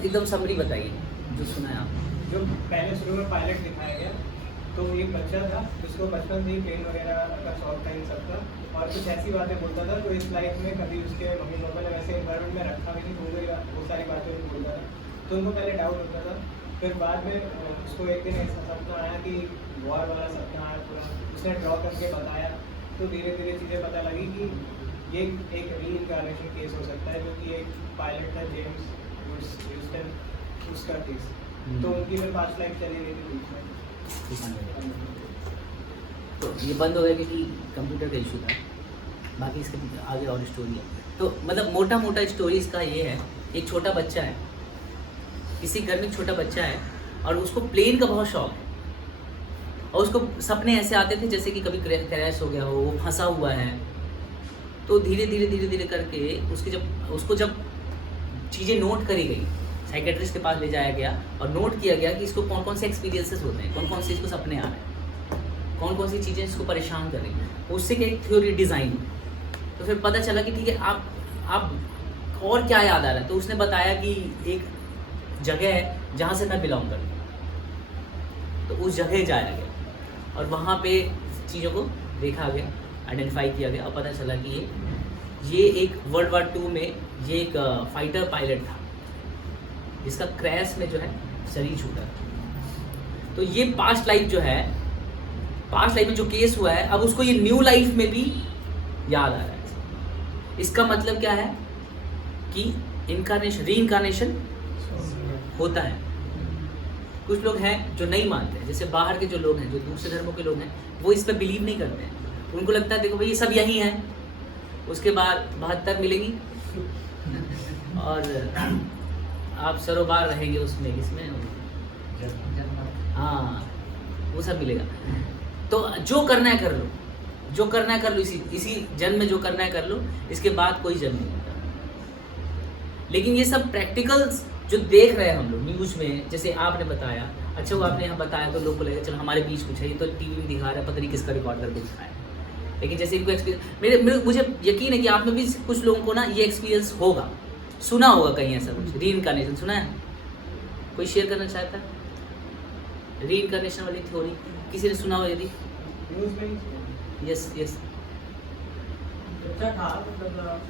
एकदम समरी बताइए जो सुना है आपने। जो पहले शुरू में पायलट दिखाया गया, तो एक बच्चा था जिसको बचपन से ही प्लेन वगैरह का शौक था इन सब का, और कुछ ऐसी बातें बोलता था तो इस लाइफ में कभी उसके मम्मी पापा ने वैसे एनवायरमेंट में रखा भी नहीं, बहुत सारी बातें बोलता था। तो उनको पहले डाउट होता था, फिर बाद में उसको एक दिन ऐसा सपना आया कि वॉर वाला सपना आया पूरा, उसने ड्रॉ करके बताया। तो धीरे धीरे चीज़ें पता लगी कि ये एक रीइंकार्नेशन केस हो सकता है, जो कि एक पायलट था जेम्स ह्यूस्टन, उसका केस। तो उनकी फिर 5 लाइफ चली गई थी बीच में। तो ये बंद हो गया क्योंकि कंप्यूटर का इशू था, बाकी इसके आगे और स्टोरी है। तो मतलब मोटा मोटा स्टोरी इसका ये है, एक छोटा बच्चा है, किसी घर में एक छोटा बच्चा है और उसको प्लेन का बहुत शौक है और उसको सपने ऐसे आते थे जैसे कि कभी क्रैश हो गया हो, वो फंसा हुआ है। तो धीरे धीरे करके उसको जब चीज़ें नोट करी गई, साइकेट्रिस्ट के पास ले जाया गया और नोट किया गया कि इसको कौन कौन से एक्सपीरियंसेस होते हैं, कौन कौन से इसको सपने आ रहे हैं, कौन कौन सी चीज़ें इसको परेशान कर रही हैं। उससे क्या एक थ्योरी डिज़ाइन, तो फिर पता चला कि ठीक है आप और क्या याद आ रहा है। तो उसने बताया कि एक जगह है जहाँ से मैं बिलोंग करता हूँ, तो उस जगह जाया गया और वहाँ पे चीज़ों को देखा गया, आइडेंटिफाई किया गया और पता चला कि ये एक वर्ल्ड वॉर 2 में ये एक फाइटर पायलट था जिसका क्रैश में जो है शरीर छूटा। तो ये पास्ट लाइफ जो है, पास्ट लाइफ में जो केस हुआ है, अब उसको ये न्यू लाइफ में भी याद आ रहा है। इसका मतलब क्या है कि इनकारनेशन, रीइनकारनेशन होता है। कुछ लोग हैं जो नहीं मानते हैं, जैसे बाहर के जो लोग हैं, जो दूसरे धर्मों के लोग हैं, वो इस पर बिलीव नहीं करते हैं। उनको लगता है देखो भाई ये सब यही हैं, उसके बाद 72 मिलेंगी और आप सरोबार रहेंगे उसमें, इसमें हाँ वो सब मिलेगा। तो जो करना है कर लो, जो करना है कर लो, इसी जन्म में जो करना है कर लो, इसके बाद कोई जन्म नहीं होता। लेकिन ये सब प्रैक्टिकल्स जो देख रहे हैं हम लोग न्यूज़ में, जैसे आपने बताया, अच्छा वो आपने यहाँ बताया तो लोग को लगेगा चलो हमारे बीच कुछ है, ये तो टीवी में दिखा रहा है, पता नहीं किसका रिकॉर्ड करके दिखाया है। लेकिन जैसे इनको एक्सपीरियंस, मुझे यकीन है कि आप में भी कुछ लोगों को ना ये एक्सपीरियंस होगा, सुना होगा कहीं ऐसा कुछ, रीइनकार्नेशन सुना है? कोई शेयर करना चाहता है रीइनकार्नेशन वाली थ्योरी? किसी ने सुना हो यदि? न्यूज़ में यस यस। अच्छा था मतलब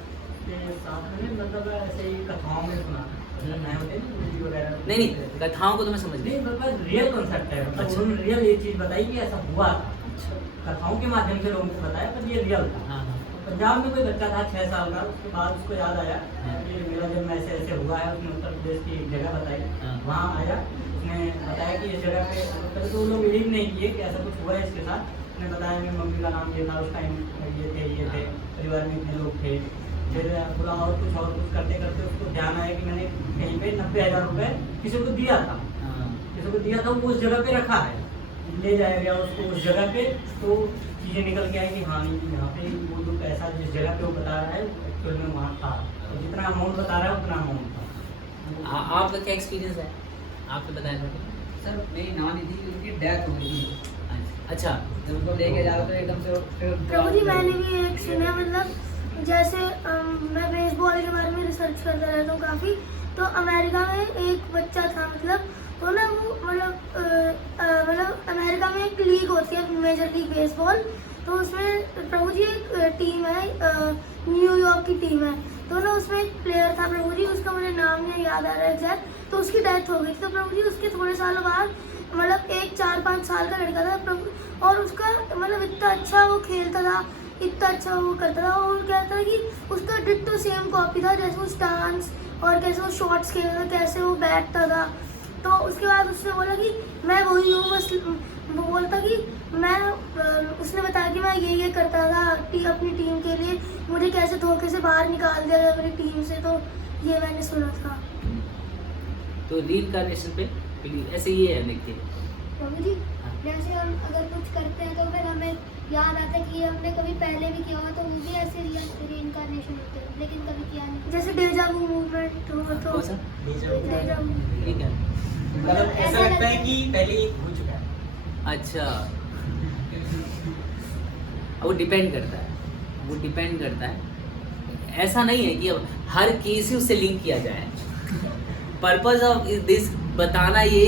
के साथ में, मतलब ऐसे ही कथाओं में सुना, मतलब नए होते हैं मूवी वगैरह। नहीं कथाओं को तो मैं समझ नहीं, गया। मतलब रियल कॉन्सेप्ट है, मतलब अच्छा। उन्होंने रियल ये चीज़ बताई कि ऐसा हुआ था। कथाओं के माध्यम से लोगों को बताया, पर ये रियल था। हाँ हाँ पंजाब में कोई बच्चा था 6 साल का, उसके बाद उसको याद आया हाँ। कि मेरा जन्म ऐसे ऐसे हुआ है। उसने उत्तर प्रदेश की एक जगह बताई, हाँ। वहाँ आया, उसने बताया कि इस जगह पे, पहले तो वो लोग बिलीव नहीं किए कि ऐसा कुछ हुआ है इसके साथ। उसने बताया मेरी मम्मी का नाम ये था, उस टाइम ये थे, परिवार में इतने लोग थे। फिर पूरा और कुछ करते करते उसको ध्यान आया कि मैंने कहीं पे 90,000 रुपये किसी को दिया था, किसी को दिया था, वो उस जगह पे रखा है। ले जाया गया उसको उस जगह पे, तो चीज़ें निकल के आई कि हाँ यहाँ पे वो जो पैसा जिस जगह पे वो बता रहा है एक्चुअल में वहाँ था। जितना अमाउंट बता रहा है उतना अमाउंट था। आपका क्या एक्सपीरियंस है, आपने बताया था? सर मेरी नानी थी, उनकी डेथ हो गई थी। अच्छा, जब उनको लेके जा रहे थे एकदम से प्रभु जी मैंने भी एक सुना, मतलब जैसे मैं बेसबॉल के बारे में रिसर्च करता रहता हूँ काफ़ी, तो अमेरिका में एक बच्चा था, मतलब तो ना वो मतलब अमेरिका में एक लीग होती है, मेजर लीग बेसबॉल, तो उसमें प्रभु जी एक टीम है, न्यूयॉर्क की टीम है, तो ना उसमें एक प्लेयर था प्रभु जी, उसका मुझे नाम नहीं याद आ रहा है एग्जैक्ट, तो उसकी डेथ हो गई थी। तो प्रभु जी उसके थोड़े सालों बाद मतलब एक 4-5 साल का लड़का था प्रभु, और उसका मतलब इतना अच्छा वो खेलता था, इतना अच्छा वो करता था, और कहता था कि उसका डिट्टो सेम कॉपी था, जैसे वो स्टांस और कैसे वो शॉट्स खेलता था, कैसे वो बैठता था। तो उसके बाद उसने बोला कि मैं वही हूँ, बस वो बोलता कि मैं उसने बताया कि मैं ये करता था अपनी टीम के लिए, मुझे कैसे धोखे से बाहर निकाल दिया गया मेरी टीम से, तो ये मैंने सुना था। तो रीइंकार्नेशन पे ऐसे ही है, देखिए प्रभु जी जैसे हम अगर कुछ करते हैं तो फिर हमें याद आता है कि हमने कभी पहले भी किया हुआ, तो वो भी ऐसे रीइंकार्नेशन होते हैं, लेकिन कभी किया नहीं, जैसे डेजा वू मूवमेंट तो कौन सा? डेजा वू ठीक है, मतलब ऐसा लगता है कि पहले ही हो चुका है। अच्छा, वो डिपेंड करता है, ऐसा नहीं है कि अब हर केस ही उससे लिंक किया जाए। पर्पस ऑफ दिस बताना ये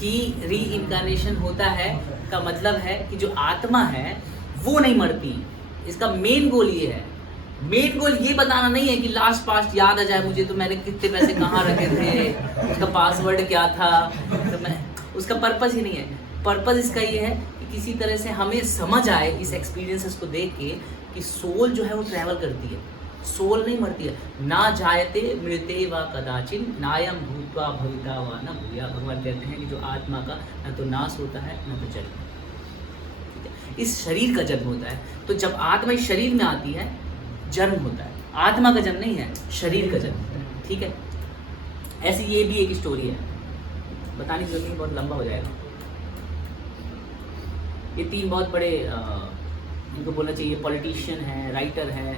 कि रीइंकार्नेशन होता है का मतलब है कि जो आत्मा है वो नहीं मरती, इसका मेन गोल ये है। मेन गोल ये बताना नहीं है कि लास्ट पास्ट याद आ जाए मुझे, तो मैंने कितने पैसे कहाँ रखे थे, उसका पासवर्ड क्या था, तो मैं उसका पर्पस ही नहीं है। पर्पस इसका ये है कि किसी तरह से हमें समझ आए इस एक्सपीरियंसेस को देख के कि सोल जो है वो ट्रैवल करती है, सोल नहीं मरती है। ना जायते मृते व कदाचिन नायम भूत्वा भविता व न भूया। भगवान कहते हैं कि जो आत्मा का न तो नाश होता है न तो जन्म, इस शरीर का जन्म होता है। तो जब आत्मा इस शरीर में आती है जन्म होता है, आत्मा का जन्म नहीं है, शरीर का जन्म होता है। ठीक है, ऐसी ये भी एक स्टोरी है, बताने की जरूरत नहीं, बहुत लंबा हो जाएगा। ये 3 बहुत बड़े इनको बोलना चाहिए, पॉलिटिशियन है, राइटर है।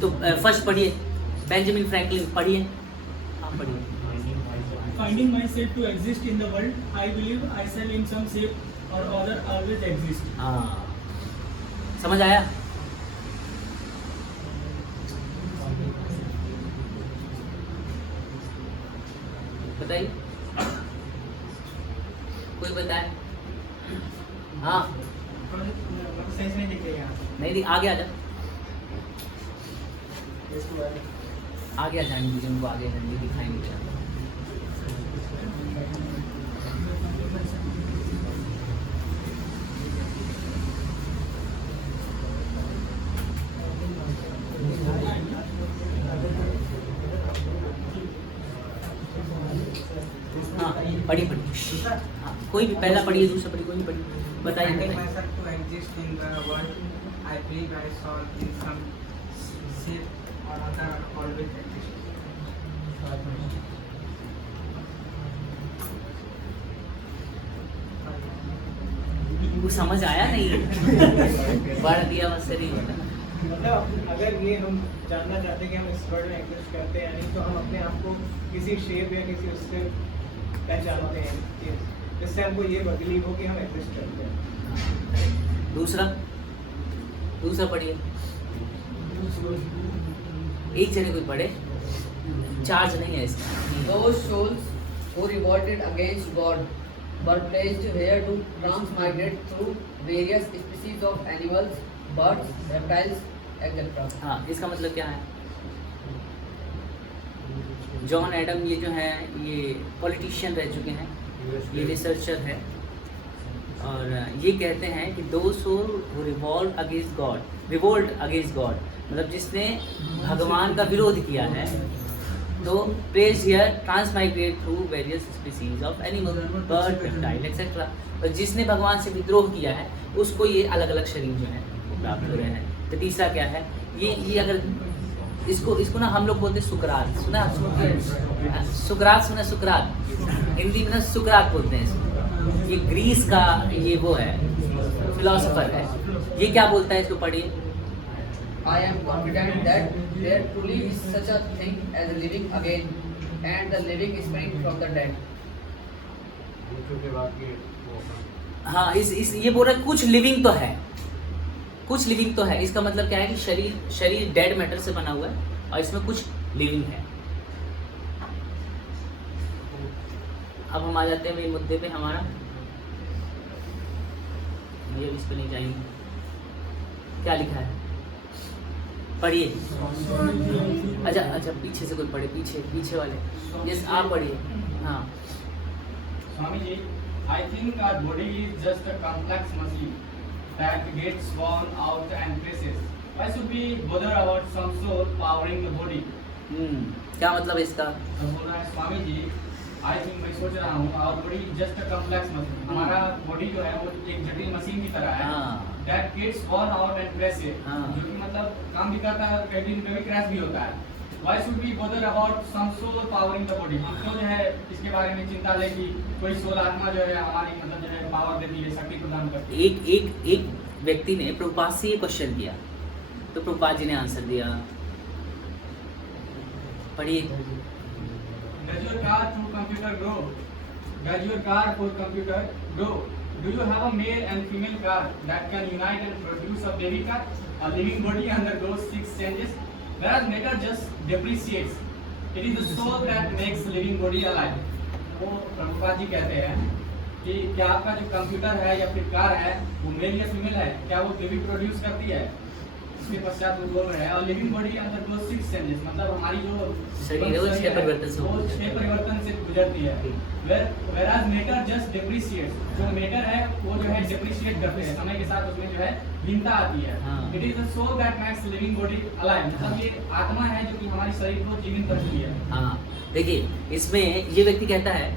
तो फर्स्ट पढ़िए, बेंजामिन फ्रैंकलिन पढ़िए, आप पढ़िए। Finding myself to exist in the world, I believe I shall in some shape or other always exist. हाँ, समझ आया? बताइए, कोई बताए? हाँ, सेंस नहीं दिख रहा। नहीं आगे आ जा, आगे आ जाएंगे, उनको आगे जाएंगे, दिखाएंगे। हाँ, पढ़ी हाँ, कोई भी पहला पढ़िए, दूसरा पढ़िए, कोई भी पढ़िए, बताइए। Finding myself to exist in the world, I believe I shall in some shape or other always exist. वो समझ आया नहीं? पढ़ दिया बस नहीं। मतलब अगर ये हम जानना चाहते हैं कि हम इस वर्ल्ड में एग्जिस्ट करते हैं, यानी तो हम अपने आप को किसी शेप या किसी उससे पहचानते हैं, जिससे हमको ये बिलीव हो कि हम एग्जिस्ट करते हैं। दूसरा पढ़िए, एक जने कोई पढ़े, चार्ज नहीं है इसका। Those souls who revolted against God were placed here to transmigrate through various species of animals, birds, reptiles, etc. हाँ, इसका मतलब क्या है? जॉन एडम ये जो है ये पॉलिटिशियन रह चुके हैं, ये रिसर्चर है, और ये कहते हैं कि दो soul who revolt against God, मतलब जिसने भगवान का विरोध किया है, तो place here transmigrate through various species of animal, bird, reptile etcetera. और जिसने भगवान से विद्रोह किया है उसको ये अलग अलग शरीर जो है प्राप्त हो रहे हैं। तो तीसरा क्या है, ये अगर इसको ना हम लोग बोलते हैं सुकरात, सुना? सुकरात हिंदी में ना सुकरात बोलते हैं इसको। ये ग्रीस का ये वो है, फिलोसोफर है। ये क्या बोलता है, इसको पढ़िए। I am confident that there truly is such a thing as living again, and the living spring from the dead. के बाद ये वो अपना हाँ, इस ये बोल रहा है कुछ लिविंग तो है, कुछ लिविंग तो है। इसका मतलब क्या है कि शरीर डेड मैटर से बना हुआ है और इसमें कुछ लिविंग है। अब हम आ जाते हैं मेन मुद्दे पे हमारा। ये इस पे नहीं जाएंगे। क्या लिखा है, पढ़िए। अच्छा पीछे से कोई पढ़े, पीछे वाले। यस, आप पढ़िए। हाँ। Swamiji, I think our body is just a complex machine that gets worn out and places. Why should we bother about some soul powering the body? क्या मतलब है इसका? तो बोल रहा है स्वामी जी, I think मैं सोच रहा हूँ our body is just a complex machine. हमारा बॉडी जो है वो एक जटिल मशीन की तरह है। That gets worn out and places. जो कि मतलब काम भी करता है, कभी कभी क्रैश भी होता है। Why should we bother about some soul powering the body? हमको जो है इसके बारे में चिंता ले कि कोई सोल आत्मा जो है हमारी मतलब जो है पावर देती है, शक्ति प्रदान करती है। एक व्यक्ति ने प्रभुपाद से ये क्वेश्चन किया, तो प्रभुपाद जी ने आंसर दिया। पढ़िए। Does your car to computer grow? Does your car for computer grow? Do you have a male and female car that can unite and produce a baby car? A living body undergoes 6 changes. Whereas matter just depreciates. It is the soul that makes living body alive. वो प्रभुपाद जी कहते हैं कि क्या आपका जो computer है या फिर कार है वो मेल या फीमेल है, क्या वो बेबी प्रोड्यूस करती है? इसके पश्चात वो बोल रहे हैं और लिविंग बॉडी अंदर जो 6 चेंजेस, मतलब हमारी जो शरीर है वो 6 परिवर्तन से गुजरती है। Whereas matter just depreciates. जो मेटर है वो जो है depreciate करते हैं, समय के साथ उसमें जो है भिन्नता आती है। It is the soul that makes living body alive. मतलब ये आत्मा है जो कि हमारी शरीर को जीवित करती है। हाँ, देखिए इसमें ये व्यक्ति कहता है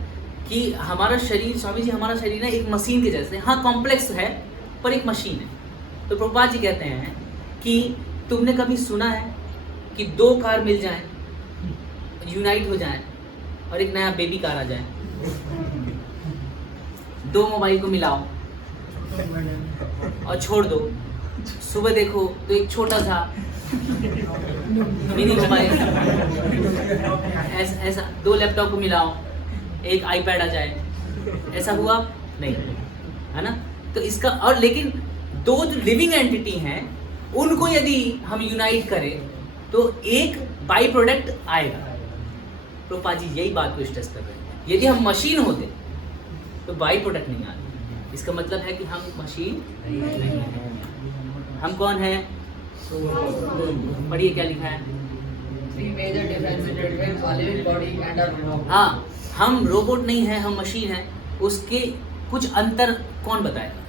कि हमारा शरीर, स्वामी जी हमारा शरीर है एक मशीन के जैसे। हाँ, कॉम्प्लेक्स है पर एक मशीन है। तो प्रभुपाद जी कहते हैं कि तुमने कभी सुना है कि 2 कार मिल जाएं, यूनाइट हो जाएं और एक नया बेबी कार आ जाए? 2 मोबाइल को मिलाओ और छोड़ दो, सुबह देखो तो एक छोटा सा मिनी मोबाइल, ऐसा 2 लैपटॉप को मिलाओ एक आईपैड आ जाए। ऐसा हुआ नहीं, है ना? तो इसका और लेकिन 2 जो लिविंग एंटिटी हैं उनको यदि हम यूनाइट करें तो एक बाई प्रोडक्ट आएगा। प्रभुपाद जी यही बात को स्ट्रेस कर रहे हैं। यदि हम मशीन होते तो बाई प्रोडक्ट नहीं आते। इसका मतलब है कि हम मशीन नहीं हैं। हम कौन हैं? पढ़िए क्या लिखा है। 3 major differences between a living body and a robot. हाँ, हम रोबोट नहीं हैं, हम मशीन हैं। उसके कुछ अंतर कौन बताएगा?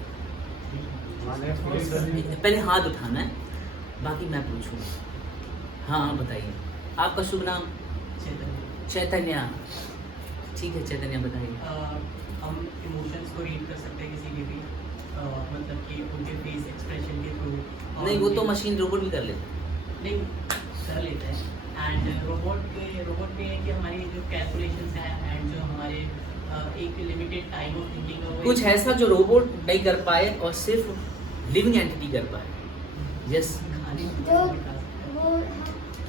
पहले हाथ उठाना है, बाकी मैं पूछूंगा। हाँ बताइए, आपका शुभ नाम? चैतन्य। ठीक है चैतन्य, बताइए। हम इमोशंस को रीड कर सकते हैं किसी के भी, मतलब कि उनके फेस एक्सप्रेशन के थ्रू। नहीं, वो तो मशीन रोबोट भी कर लेते हैं। नहीं, कर लेते हैं। एंड रोबोट में है कि हमारी जो कैलकुलेशंस हैं एंड जो हमारे एक लिमिटेड टाइम ऑफ थिंकिंग, कुछ ऐसा जो रोबोट नहीं कर पाए और सिर्फ लिविंग एंटिटी कर पाए। यस,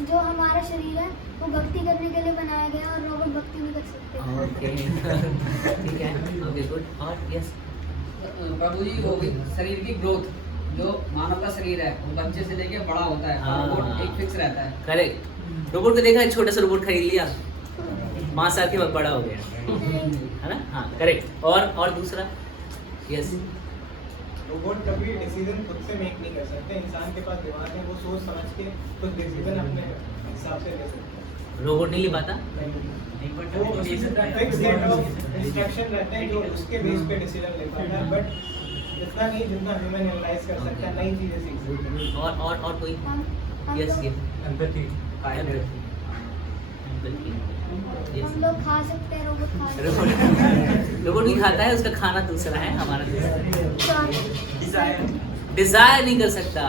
जो हमारा शरीर है वो भक्ति करने के लिए बनाया गया और रोबोट भक्ति नहीं कर सकते। ओके, ठीक है, ओके गुड। और यस प्रभु जी, वो शरीर की ग्रोथ, जो मानव का शरीर है वो बच्चे से लेके बड़ा होता है, रोबोट एक फिक्स रहता है। करेक्ट। रोबोट को देखा है, छोटा सा रोबोट खरीद लिया, 5 साल के बाद बड़ा हो गया, है ना? हाँ करेक्ट। और दूसरा? यस, रोबोट कभी डिसीजन खुद से मेक नहीं कर सकते। इंसान के पास दिमाग है, वो सोच समझ के कुछ डिसीजन अपने हिसाब से ले सकते हैं। रोबोट नहीं ले पाता। वो फिक्स सेट ऑफ इंस्ट्रक्शन रहते हैं जो उसके बेस पे डिसीजन ले पाता है, बट इतना नहीं जितना ह्यूमन एनालाइज कर सकता है, नई चीजें सीख सकता है। और कोई? Yes, empathy. हम लोग खा सकते हैं, रोबोट खा सकते हैं। रोबोट भी खाता है, उसका खाना दूसरा है, हमारा डिजायर नहीं कर सकता।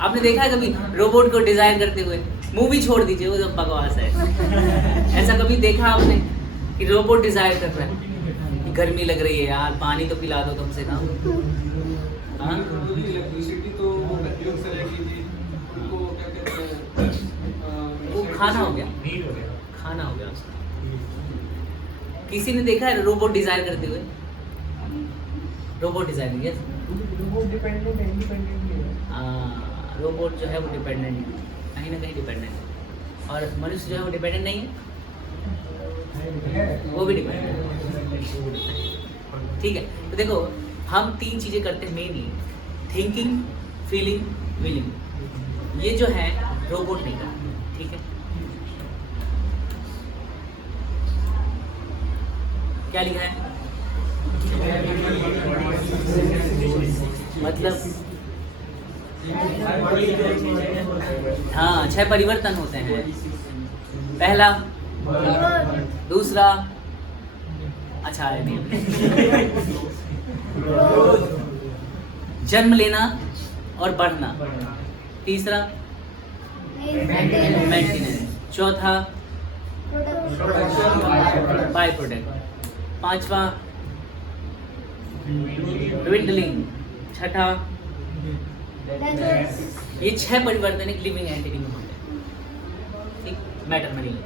आपने देखा है कभी रोबोट को डिजायर करते हुए? मूवी छोड़ दीजिए, वो सब बकवास है। ऐसा कभी देखा आपने कि रोबोट डिजायर कर रहा है कि गर्मी लग रही है यार, पानी तो पिला दो कम से कम। हाँ, इलेक्ट्रिसिटी तो वो से रहेगी जी, उनको क्या वो खाना हो गया, नीट हो गया। खाना हो गया उसका। किसी ने देखा है रोबोट डिजाइन करते हुए? रोबोट डिजाइनिंग है, रोबोट डिपेंडेंट है, इंडिपेंडेंट नहीं है। रोबोट जो है वो डिपेंडेंट है, कहीं ना कहीं डिपेंडेंट है, और मनुष्य जो है वो डिपेंडेंट नहीं है, वो भी डिपेंडेंट है। ठीक है, तो देखो हम 3 चीज़ें करते हैं मेनली, थिंकिंग, फीलिंग, विलिंग। ये जो है रोबोट नहीं करता। ठीक है, क्या लिखा है? मतलब हाँ 6 परिवर्तन होते हैं। पहला, दूसरा, अच्छा है नहीं, जन्म लेना और बढ़ना। तीसरा, मेंटेनेंस। चौथा, बाय प्रोडक्ट। पांचवा, dwindling। छठा, ये 6 परिवर्तन एक लिविंग एंटिटी में होते हैं। ठीक, मैटर में नहीं।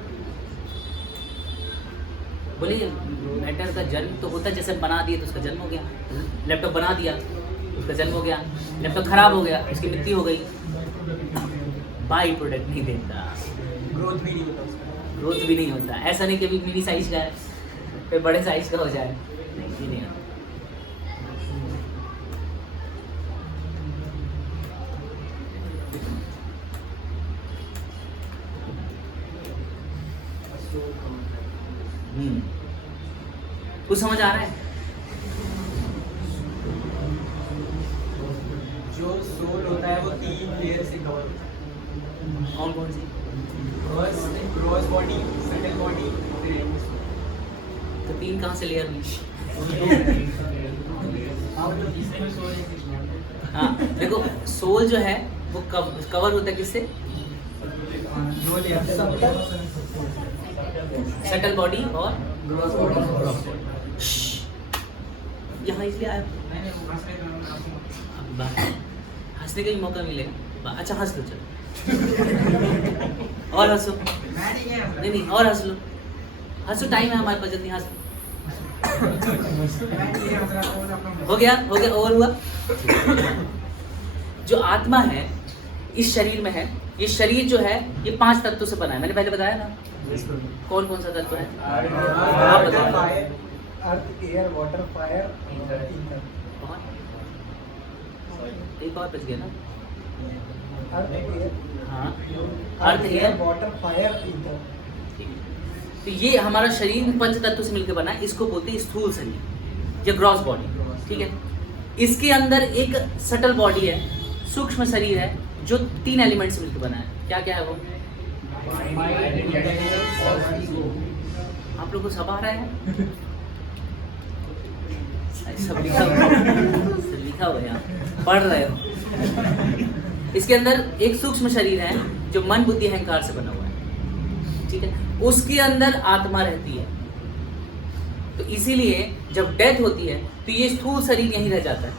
बोलिए मैटर का जन्म तो होता है, जैसे बना दिए तो उसका जन्म हो गया। लैपटॉप बना दिया उसका जन्म हो गया। लैपटॉप खराब हो गया, उसकी मृत्यु हो गई। बाई प्रोडक्ट नहीं देता, ग्रोथ भी नहीं होता उसका। ग्रोथ भी नहीं होता। ऐसा नहीं कि अभी मिनी साइज का है फिर बड़े साइज का हो जाए, नहीं, नहीं होता। कुछ समझ आ रहा है? जो सोल होता है वो 3 लेयर से कवर होता है। कौन कौन सी? ग्रॉस बॉडी, सटल बॉडी, फिर तो 3 कहाँ से लेयर हुई? हाँ देखो, सोल जो है वो कवर होता है किससे? सटल बॉडी और ग्रॉस बॉडी। यहाँ इसलिए आया हंसने का भी मौका मिलेगा। अच्छा हंस लो, चलो और हंसो। नहीं नहीं, और हंस लो, हंसो, टाइम है हमारे पास, जल्दी हंस। हो गया, हो गया, और हुआ। जो आत्मा है इस शरीर में है, ये शरीर जो है ये 5 तत्वों से बना है। मैंने पहले बताया ना, कौन कौन सा तत्व है? आप बताओ। अर्थ, एयर, वाटर, फायर, ईथर। एक और बच गया ना? अर्थ, एयर, हाँ, अर्थ, एयर, वाटर, फायर, ईथर। तो ये हमारा शरीर 5 तत्वों से मिलकर बना है। इसको बोलते हैं स्थूल शरीर या ग्रॉस बॉडी। ठीक है, इसके अंदर एक सटल बॉडी है, सूक्ष्म शरीर है, जो 3 एलिमेंट से मिलकर बना है। क्या क्या है वो? आप लोग को सब आ रहा है? सब लिखा हुआ, सब लिखा हुआ है, आप पढ़ रहे हो। इसके अंदर एक सूक्ष्म शरीर है जो मन, बुद्धि, अहंकार से बना हुआ है। ठीक है, उसके अंदर आत्मा रहती है। तो इसीलिए जब डेथ होती है तो ये स्थूल शरीर यहीं रह जाता है,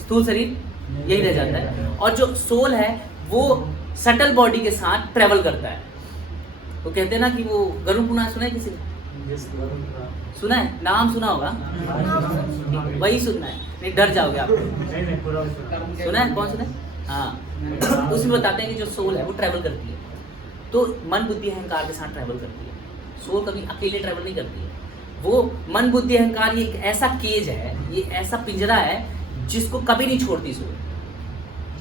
स्थूल शरीर यहीं रह जाता है, और जो सोल है वो सटल बॉडी के साथ ट्रेवल करता है। तो कहते हैं ना कि वो गरुड़ पुराण सुना है किसी ने? सुना है, नाम सुना होगा, वही सुनना है, नहीं डर जाओगे आप। सुना है? कौन सुना है? हाँ, उसमें बताते हैं कि जो सोल है वो ट्रैवल करती है, तो मन, बुद्धि, अहंकार के साथ ट्रैवल करती है। सोल कभी अकेले ट्रैवल नहीं करती है। वो मन, बुद्धि, अहंकार ये एक ऐसा केज है, ये ऐसा पिंजरा है जिसको कभी नहीं छोड़ती सोल।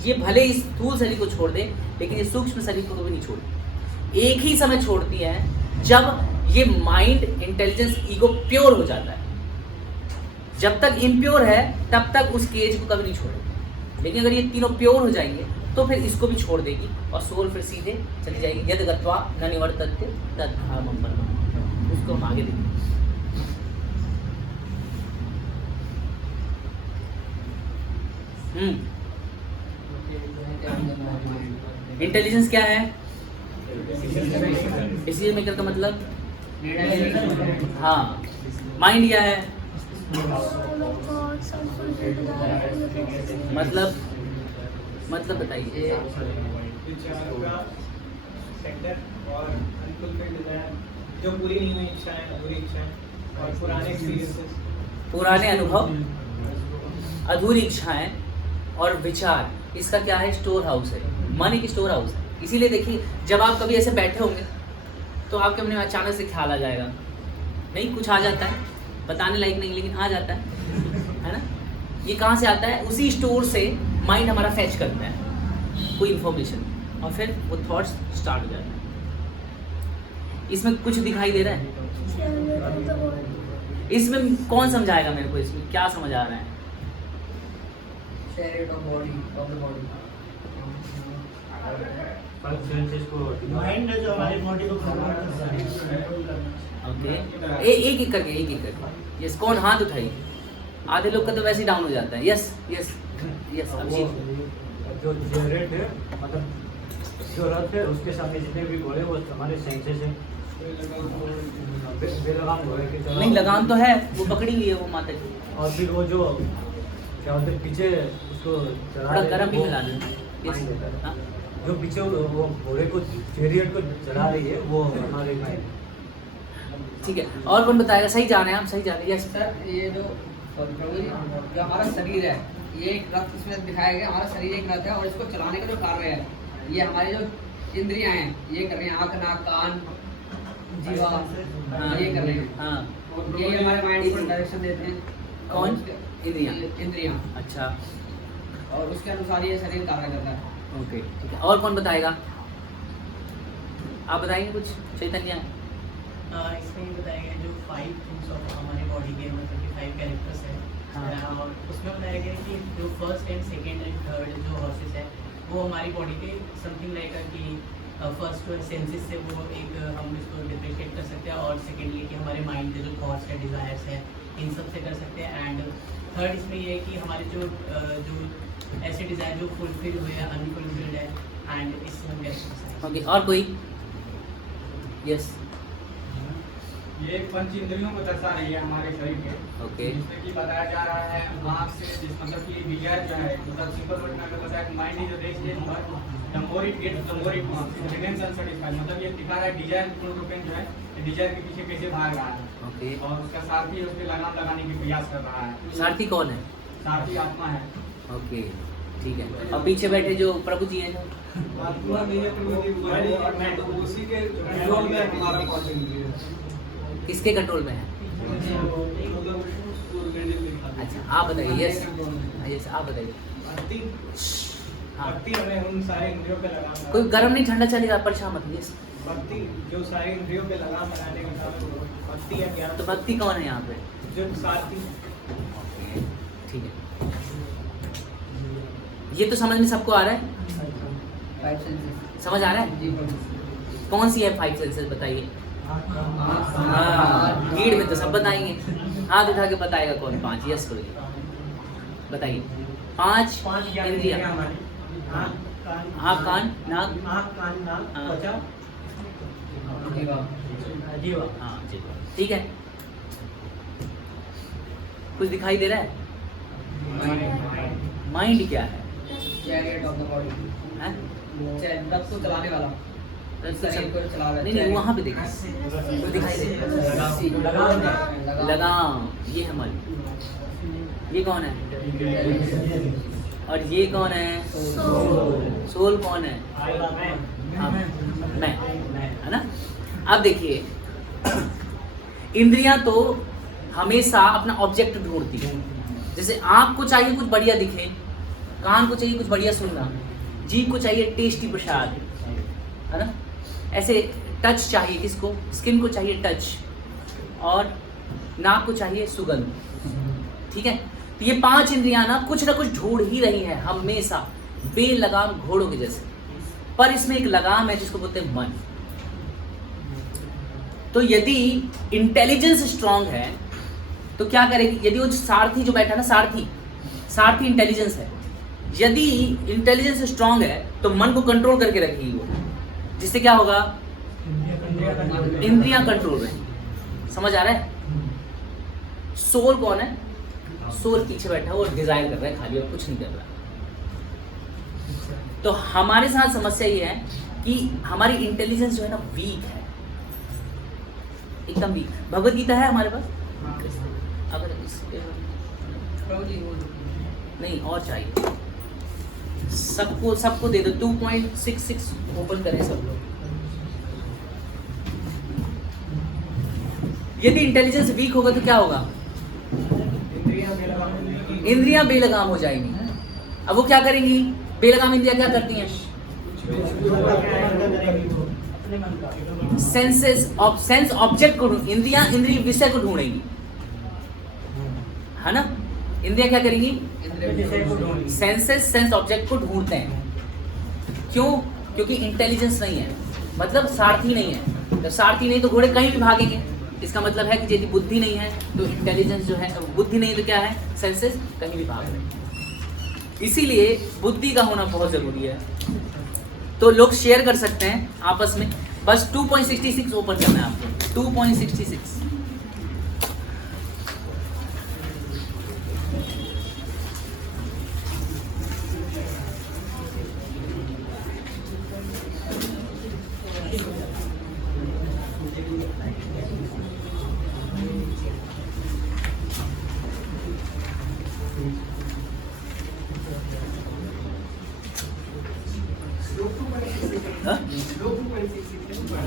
ये भले इस स्थूल शरीर को छोड़ दे, लेकिन ये सूक्ष्म शरीर को कभी नहीं छोड़ती। एक ही समय छोड़ती है जब ये माइंड, इंटेलिजेंस, ईगो प्योर हो जाता है। जब तक इम्प्योर है तब तक उस केज को कभी नहीं छोड़ेगी, लेकिन अगर ये तीनों प्योर हो जाएंगे तो फिर इसको भी छोड़ देगी और सोल फिर सीधे चली जाएगी। यद गत्वा न निवर्तन्ते तद्धामं परमम्। उसको हम आगे देखेंगे। इंटेलिजेंस क्या है? डिसीजन मेकर का मतलब, हाँ, माइंड क्या है? मतलब बताइए। विचार का सेक्टर और अनफुलफिल्ड डिजायर, जो पूरी नहीं हुई इच्छाएं, अधूरी इच्छाएं और पुराने एक्सपीरियंसेस, पुराने अनुभव, अधूरी इच्छाएं और विचार, इसका क्या है? स्टोर हाउस है। मन एक स्टोर हाउस है। इसीलिए देखिए, जब आप कभी ऐसे बैठे होंगे तो आपके अपने अचानक से ख्याल आ जाएगा, नहीं कुछ आ जाता है, बताने लायक नहीं लेकिन आ जाता है ना? ये कहाँ से आता है? उसी स्टोर से माइंड हमारा फैच करता है कोई इन्फॉर्मेशन और फिर वो थॉट्स स्टार्ट हो जाता है। इसमें कुछ दिखाई दे रहा है? इसमें कौन समझाएगा मेरे को? इसमें क्या समझ आ रहा है? माइंड जो हमारी बॉडी को कंट्रोल करता है। ओके, एक एक करके यस। कौन हाथ उठाइए? आधे लोग का तो वैसे ही डाउन हो जाता है। Yes yes yes. अभिजीत, जो जनरेट है, मतलब जो रथ है उसके सामने जितने भी घोड़े वो हमारे सेंसेस हैं। बेलगाम घोड़े के चला नहीं लगाम तो है, वो पकड़ी हुई है वो माता की। और फिर वो जो क्या बोलते हैं पीछे उसको चला थोड़ा रहे गर्म भी वो मिला दें। यस, mind है। हाँ। जो पीछे वो घोड़े को चैरियट को चला रही है वो हमारे माइंड। ठीक है, और कौन बताएगा? सही जा रहे हैं आप, सही जा रहे हैं। यस सर, ये जो प्रभु जी, जो हमारा शरीर है, ये एक रथ इसमें दिखाया गया। हमारा शरीर एक रथ है और इसको चलाने का जो कार्य है, ये हमारी जो इंद्रियां हैं ये कर रही हैं। आँख, नाक, कान, जीवा, ये कर रहे हैं। हाँ, ये हमारे माइंड को डायरेक्शन देते हैं। कौन? इंद्रियां। इंद्रियां। अच्छा, और उसके अनुसार ये शरीर कार्य करता है। ओके ठीक है। और कौन बताएगा? आप बताएंगे कुछ? चैतन्य? इसमें ये बताया गया जो 5 थिंग्स ऑफ हमारी बॉडी के, मतलब कि 5 कैरेक्टर्स है। हाँ। और उसमें बताया गया कि जो first and second and third जो हॉर्सेस है वो हमारी बॉडी के समथिंग लाइक कि फर्स्ट जो सेंसेस से वो एक हम इसको डिफ्रेंशिएट कर सकते हैं, और सेकेंडली कि हमारे माइंड के जो थॉट्स है, डिज़ायर्स है, इन सब से कर सकते हैं। एंड थर्ड इसमें ये है कि हमारे जो ऐसे डिज़ायर जो फुलफिल हुए हैं, अनफुलफिल्ड है, एंड इससे हम कैसे कर सकते हैं। ओके, और कोई? यस। ये पंच इंद्रियों को दर्शा रही है हमारे शरीर के। ओके। जिसमें कि बताया जा रहा है आँख से, मतलब कि डिजायर जो है, मतलब सिंपल वर्ड में अगर बताया कि mind is the more it gets the more it wants, retains unsatisfied. मतलब ये दिखा रहा है डिजायर प्रोटोपेन जो है, डिजायर के पीछे कैसे भाग रहा है। ओके। और उसका सारथी उस पर लगाम लगाने की प्रयास कर रहा है। सारथी कौन है? सारथी आत्मा है। ओके ठीक है। और पीछे बैठे जो प्रभु जी हैं, आत्मा नहीं है तो उसी के कंट्रोल में हमारा पांच इंद्रिय है। किसके कंट्रोल में है? अच्छा, आप बताइए। यस यस, आप बताइए। भक्ति, हाँ, भक्ति हमें उन सारे इंद्रियों पे लगाम लगा- कोई गर्म नहीं ठंडा चलेगा, परेशान मत होइए। भक्ति जो सारे इंद्रियों पे लगाम लगाने का काम है, भक्ति है ज्ञान। तो भक्ति कौन है यहाँ पे? जो सारथी। ठीक है, ये तो समझ में सबको आ रहा है? 5 सेंसेस समझ आ रहा है? जी प्रभु। कौन सी है 5 सेंसेस बताइए? हाँ, भीड़ में तो सब बताएंगे। हाथ उठा के बताएगा कौन? 5। यस करिए, बताइए। 5 इंद्रियां। हाँ, कान, नाक, हाँ। जीवा। हाँ जी, ठीक है। कुछ दिखाई दे रहा है? माइंड क्या है? Chariot of the body. हैं? रथ को चलाने वाला, शरीर को चला रहा है। नहीं, वहाँ पे देखिए, कुछ दिखाई दे रहा है? लगाम, ये है मन। ये कौन है? और ये कौन है? सोल कौन है? हाँ, मैं, है ना? अब देखिए, इंद्रियां तो हमेशा अपना ऑब्जेक्ट ढूंढती है। जैसे आँख को चाहिए कुछ बढ़िया दिखे, कान को चाहिए कुछ बढ़िया सुनना, जीभ को चाहिए टेस्टी प्रसाद, है ना? ऐसे टच चाहिए किसको? स्किन को चाहिए टच, और नाक को चाहिए सुगंध। ठीक है, तो ये 5 इंद्रियां ना कुछ ढूंढ ही रही हैं हमेशा, बेलगाम घोड़ों के जैसे। पर इसमें एक लगाम है जिसको बोलते हैं मन। तो यदि इंटेलिजेंस स्ट्रांग है तो क्या करेगी? यदि वो सारथी जो बैठा ना, सारथी इंटेलिजेंस है। यदि इंटेलिजेंस स्ट्रांग है तो मन को कंट्रोल करके रखेगी वो, जिससे क्या होगा? इंद्रियां कंट्रोल रहेंगी। समझ आ रहा है? सोल कौन है? सोल पीछे बैठा है और डिजायर कर रहा है खाली, और कुछ नहीं कर रहा। तो हमारे साथ समस्या ये है कि हमारी इंटेलिजेंस जो है ना वीक है, एकदम वीक। भगवत गीता है हमारे पास, अगर नहीं और चाहिए सबको दे दो। 2.66 ओपन करें सब लोग। यदि इंटेलिजेंस वीक होगा तो क्या होगा? इंद्रियां बेलगाम हो जाएंगी। अब वो क्या करेंगी? बेलगाम इंद्रियां क्या करती हैं? सेंस ऑब्जेक्ट को इंद्रिय विषय को ढूंढेंगी, है ना? इंद्रियां क्या करेंगी? सेंस ऑब्जेक्ट को ढूंढते हैं। क्यों? क्योंकि इंटेलिजेंस नहीं है, मतलब सारथी नहीं है। जब सारथी नहीं तो घोड़े कहीं भी भागेंगे। इसका मतलब है कि यदि बुद्धि नहीं है तो इंटेलिजेंस जो है, बुद्धि नहीं तो क्या है? सेंसेस कहीं भी भाग रहे हैं। इसीलिए बुद्धि का होना बहुत जरूरी है। तो लोग शेयर कर सकते हैं आपस में। बस 2.66 ओपन करना है आपको। 2.66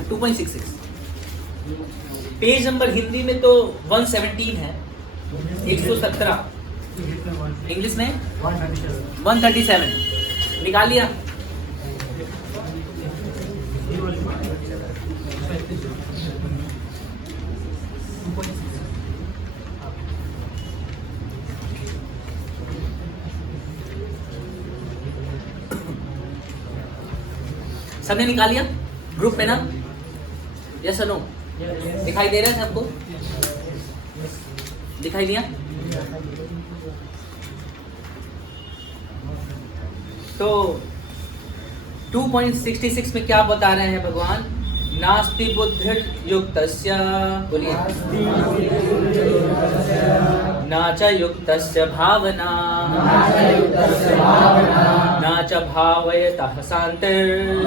2.66 पेज नंबर हिंदी में तो 117 है, 117। इंग्लिश में 137 निकाल लिया। सबने निकाल लिया ग्रुप में ना? Yes no? दिखाई दे रहा है सबको? दिखाई दिया? तो 2.66 में क्या बता रहे हैं भगवान? नास्ति बुद्धिर्युक्तस्य, बोलिए, न च युक्तस्य भावना, न च भावयतः शान्तिर्,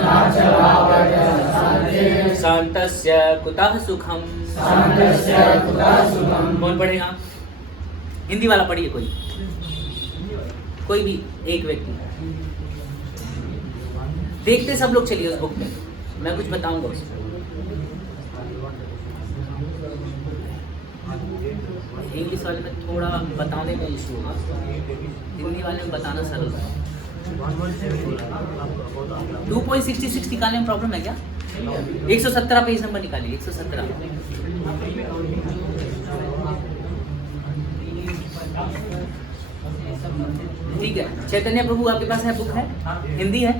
शान्तस्य कुतः सुखम्। कौन पढ़ेगा? हिंदी वाला पढ़िए कोई भी एक व्यक्ति। देखते सब लोग चलिए उस बुक में, मैं कुछ बताऊंगा उसमें। इंग्लिश वाले में थोड़ा बताने में इशू होगा, हिंदी वाले में बताना सरल है। 2.66 निकालने में प्रॉब्लम है क्या? 117 पेज नंबर निकालिए, 117। ठीक है, चैतन्य प्रभु आपके पास है, बुक है? हिंदी है?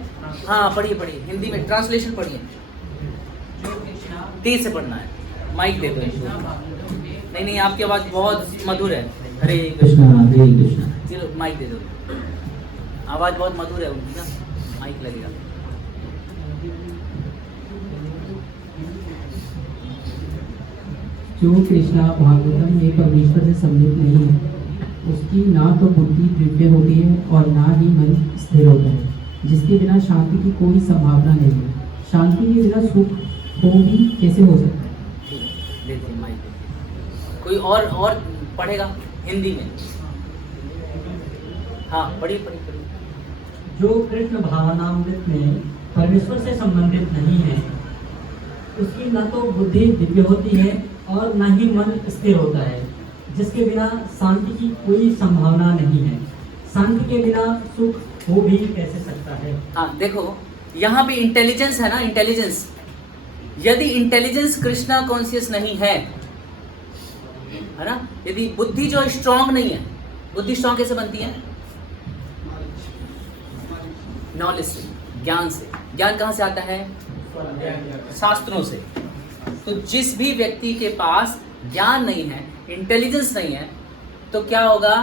हाँ पढ़िए, हिंदी में ट्रांसलेशन पढ़िए, तेज से पढ़ना है। माइक दे दो इनको। नहीं आपकी आवाज़ बहुत मधुर है। हरे कृष्णा हरे कृष्णा। चलो माइक दे दो, आवाज़ बहुत मधुर है उनकी ना, माइक लगेगा। जो कृष्णा भागवतम में परमेश्वर से संबंधित नहीं है, उसकी ना तो बुद्धि दिव्य होती है और ना ही मन स्थिर होता है, जिसके बिना शांति की कोई संभावना नहीं है। शांति के बिना सुख हो भी कैसे हो सकता है? कोई और पढ़ेगा हिंदी में? हाँ पढ़िए। जो कृष्ण भावनामृत में परमेश्वर से संबंधित नहीं है, उसकी न तो बुद्धि दिव्य होती है और न ही मन स्थिर होता है, जिसके बिना शांति की कोई संभावना नहीं है। शांति के बिना सुख हो भी कैसे सकता है? हाँ देखो, यहाँ पे इंटेलिजेंस है ना, इंटेलिजेंस। यदि इंटेलिजेंस कृष्णा कॉन्शियस नहीं है ना, यदि बुद्धि जो स्ट्रांग नहीं है, बुद्धि स्ट्रांग कैसे बनती है? नॉलेज से, ज्ञान से। ज्ञान कहाँ से आता है? शास्त्रों से। तो जिस भी व्यक्ति के पास ज्ञान नहीं है, इंटेलिजेंस नहीं है, तो क्या होगा?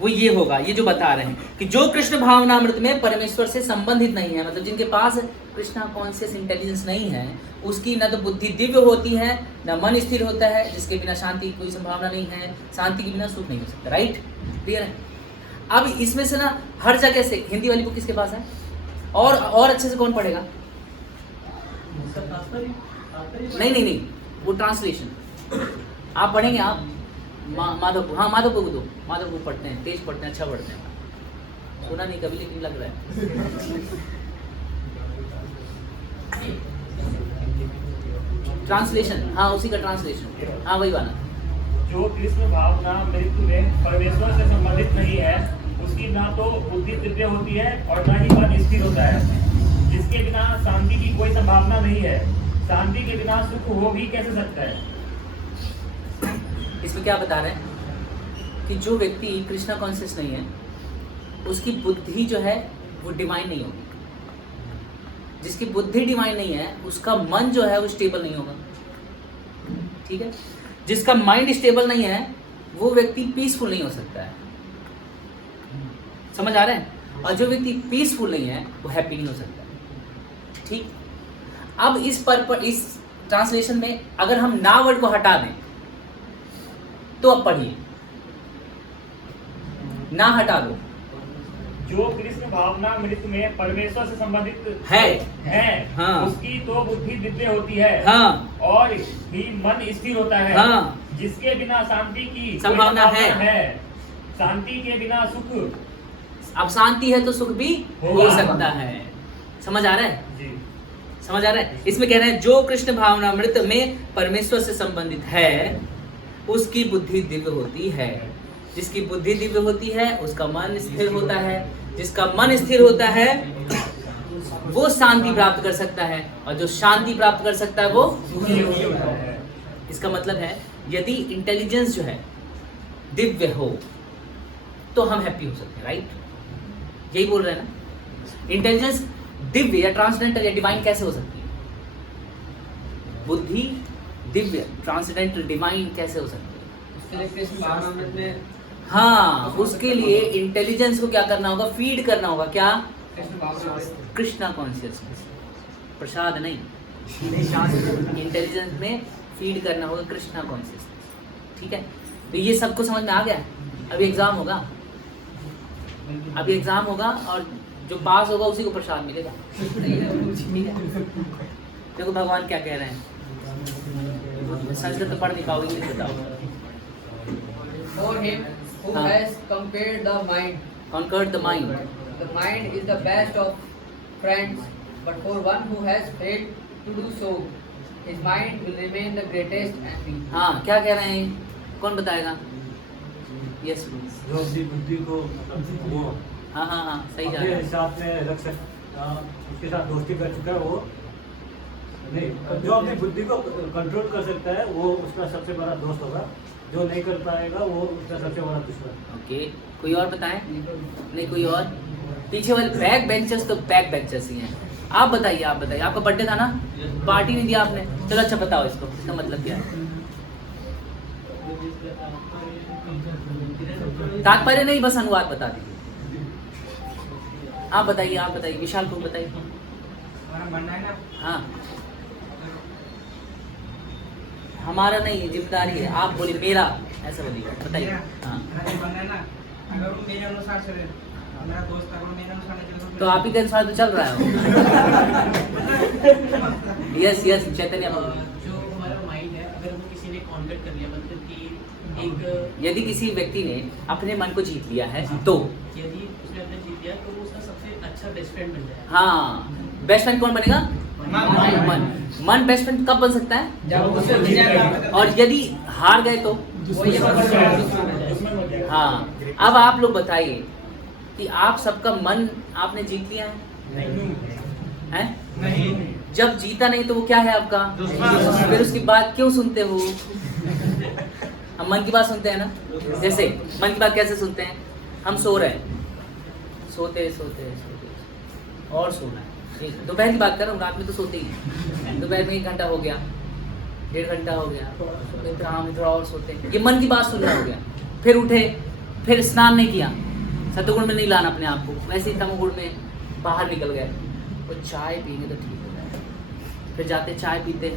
वो ये होगा, ये जो बता रहे हैं कि जो कृष्ण भावनामृत में परमेश्वर से संबंधित नहीं है, मतलब जिनके पास कृष्णा कॉन्शियस इंटेलिजेंस नहीं है, उसकी न तो बुद्धि दिव्य होती है, न मन स्थिर होता है, जिसके बिना शांति की कोई संभावना नहीं है। शांति के बिना सुख नहीं हो सकता। राइट, क्लियर है? अब इसमें से ना हर जगह से हिंदी वाली बुक किसके पास है? और अच्छे से कौन पढ़ेगा? नहीं, वो ट्रांसलेशन आप पढ़ेंगे। आप माधवपुर, हाँ माधवपुर को दो, माधवपुर पढ़ते हैं, तेज पढ़ते हैं, अच्छा पढ़ते हैं। सुना नहीं कभी लेकिन लग रहा है। ट्रांसलेशन, हाँ उसी का ट्रांसलेशन, हाँ वही वाला। जो कृष्ण भावना मृत्यु में परमेश्वर से संबंधित नहीं है, उसकी ना तो बुद्धि दिव्य होती है और ना ही मन स्थिर होता है, जिसके बिना शांति की कोई संभावना नहीं है। शांति के बिना सुख हो भी कैसे सकता है? इसमें क्या बता रहे हैं कि जो व्यक्ति कृष्णा कॉन्शियस नहीं है, उसकी बुद्धि जो है वो डिवाइन नहीं होगी। जिसकी बुद्धि डिवाइन नहीं है, उसका मन जो है वो स्टेबल नहीं होगा। ठीक है, जिसका माइंड स्टेबल नहीं है वो व्यक्ति पीसफुल नहीं हो सकता है। समझ आ रहा है? और जो व्यक्ति पीसफुल नहीं है वो हैप्पी नहीं हो सकता है। ठीक, अब इस ट्रांसलेशन में अगर हम ना वर्ड को हटा दें तो अब पढ़िए, ना हटा दो। जो कृष्ण भावना मृत्यु में परमेश्वर से संबंधित है हाँ। उसकी तो बुद्धि दिव्य होती है हाँ। और ही मन स्थिर होता है हाँ। जिसके बिना शांति की संभावना है। शांति के बिना सुख, अब शांति है तो सुख भी हो सकता है। समझ आ रहा है? जी समझ आ रहा है? इसमें कह रहे हैं जो कृष्ण भावनामृत में परमेश्वर से संबंधित है उसकी बुद्धि दिव्य होती है। जिसकी बुद्धि दिव्य होती है उसका मन स्थिर होता है। जिसका मन स्थिर होता है वो शांति प्राप्त कर सकता है, और जो शांति प्राप्त कर सकता है वो सुखी होता है। इसका मतलब है यदि इंटेलिजेंस जो है दिव्य हो तो हम हैप्पी हो सकते हैं। राइट, यही बोल रहे हैं ना? इंटेलिजेंस दिव्य या ट्रांसडेंटल या डिवाइन कैसे हो सकती है? बुद्धि दिव्य ट्रांसडेंटल डिवाइन कैसे हो सकती है? उसके लिए कृष्ण भावनामृत में, हाँ, उसके लिए इंटेलिजेंस को क्या करना होगा? फीड करना होगा। क्या? कृष्ण भावनामृत, कृष्णा कॉन्शियसनेस, प्रसाद नहीं, इंटेलिजेंस में फीड करना होगा कृष्णा कॉन्शियसनेस। ठीक है, तो ये सबको समझ में आ गया। अभी एग्जाम होगा, अभी एग्जाम होगा और जो पास होगा उसी को प्रसाद मिलेगा। देखो भगवान क्या कह रहे हैं। संस्कृत तो पढ़ नहीं पाओगे, इंग्लिश बताओ। For him who हाँ। has conquered the mind, Conquered the mind. the mind is the best of friends, but for one who has failed to do so, his mind will remain the greatest enemy. हाँ, क्या कह रहे हैं? कौन बताएगा? Yes please. जो अपनी बुद्धि को मतलब वो हाँ सही जा अपने रहा है। हिसाब में रख सकता, उसके साथ दोस्ती कर चुका है वो नहीं, जो अपनी बुद्धि को कंट्रोल कर सकता है वो उसका सबसे बड़ा दोस्त होगा। जो नहीं कर पाएगा वो उसका सबसे बड़ा दुश्मन। ओके, कोई और बताएं? नहीं कोई और? पीछे वाले बैक बेंचर्स तो बैक बेंचर्स ही हैं। आप बताइए, आप बताइए। आपका बर्थडे था ना, पार्टी नहीं दिया आपने? चलो अच्छा बताओ इसको, इसका मतलब क्या है? तात्पर्य नहीं, बस अनुवाद बता दीजिए। आप बताइए, आप बताइए, विशाल को बताइए। हमारा मानना है ना, हाँ, हमारा नहीं, जिम्मेदारी है। आप बोलिए मेरा, ऐसा बोलिए, बताइए। हाँ, हमारा मानना है ना, अगर वो मेरे अनुसार चले, मेरा दोस्त अगर मेरे अनुसार नहीं चले तो आप ही के अनुसार तो चल रहा है। यस यस, चैतन्य। जो हमारा माइंड है, अगर वो किसी ने कॉन्टेक्ट कर लिया, मतलब कि एक यदि किसी व्यक्ति ने अपने मन को जीत लिया है तो यदि उसने अपने जीत लिया तो वो उसका सबसे अच्छा बेस्ट फ्रेंड बन जाएगा। हाँ, बेस्ट फ्रेंड कौन बनेगा? मन बेस्ट फ्रेंड कब बन सकता है? जब उससे विजय प्राप्त कर, और यदि हार गए तो? हाँ, अब आप लोग बताइए कि आप सबका मन आपने जीत लिया है? हैं? नहीं, जब जीता नहीं तो वो क्या है आपका? फिर उसकी बात क्यों सुनते हो? हम मन की बात सुनते हैं ना। जैसे मन की बात कैसे सुनते हैं? हम सो रहे हैं, सोते सोते सोते और सोना है। दोपहर की बात कर रहा हूँ, रात में तो सोते ही हैं। दोपहर में 1 घंटा हो गया, 1.5 घंटा हो गया, फिर काम थोड़ा और सोते हैं। ये मन की बात सुनना हो गया। फिर उठे, फिर स्नान नहीं किया, सतगुण में नहीं लाना अपने आप को, वैसे ही तमोगुण में बाहर निकल गए। वो चाय पीएंगे तो ठीक हो जाएगा। फिर जाते चाय पीते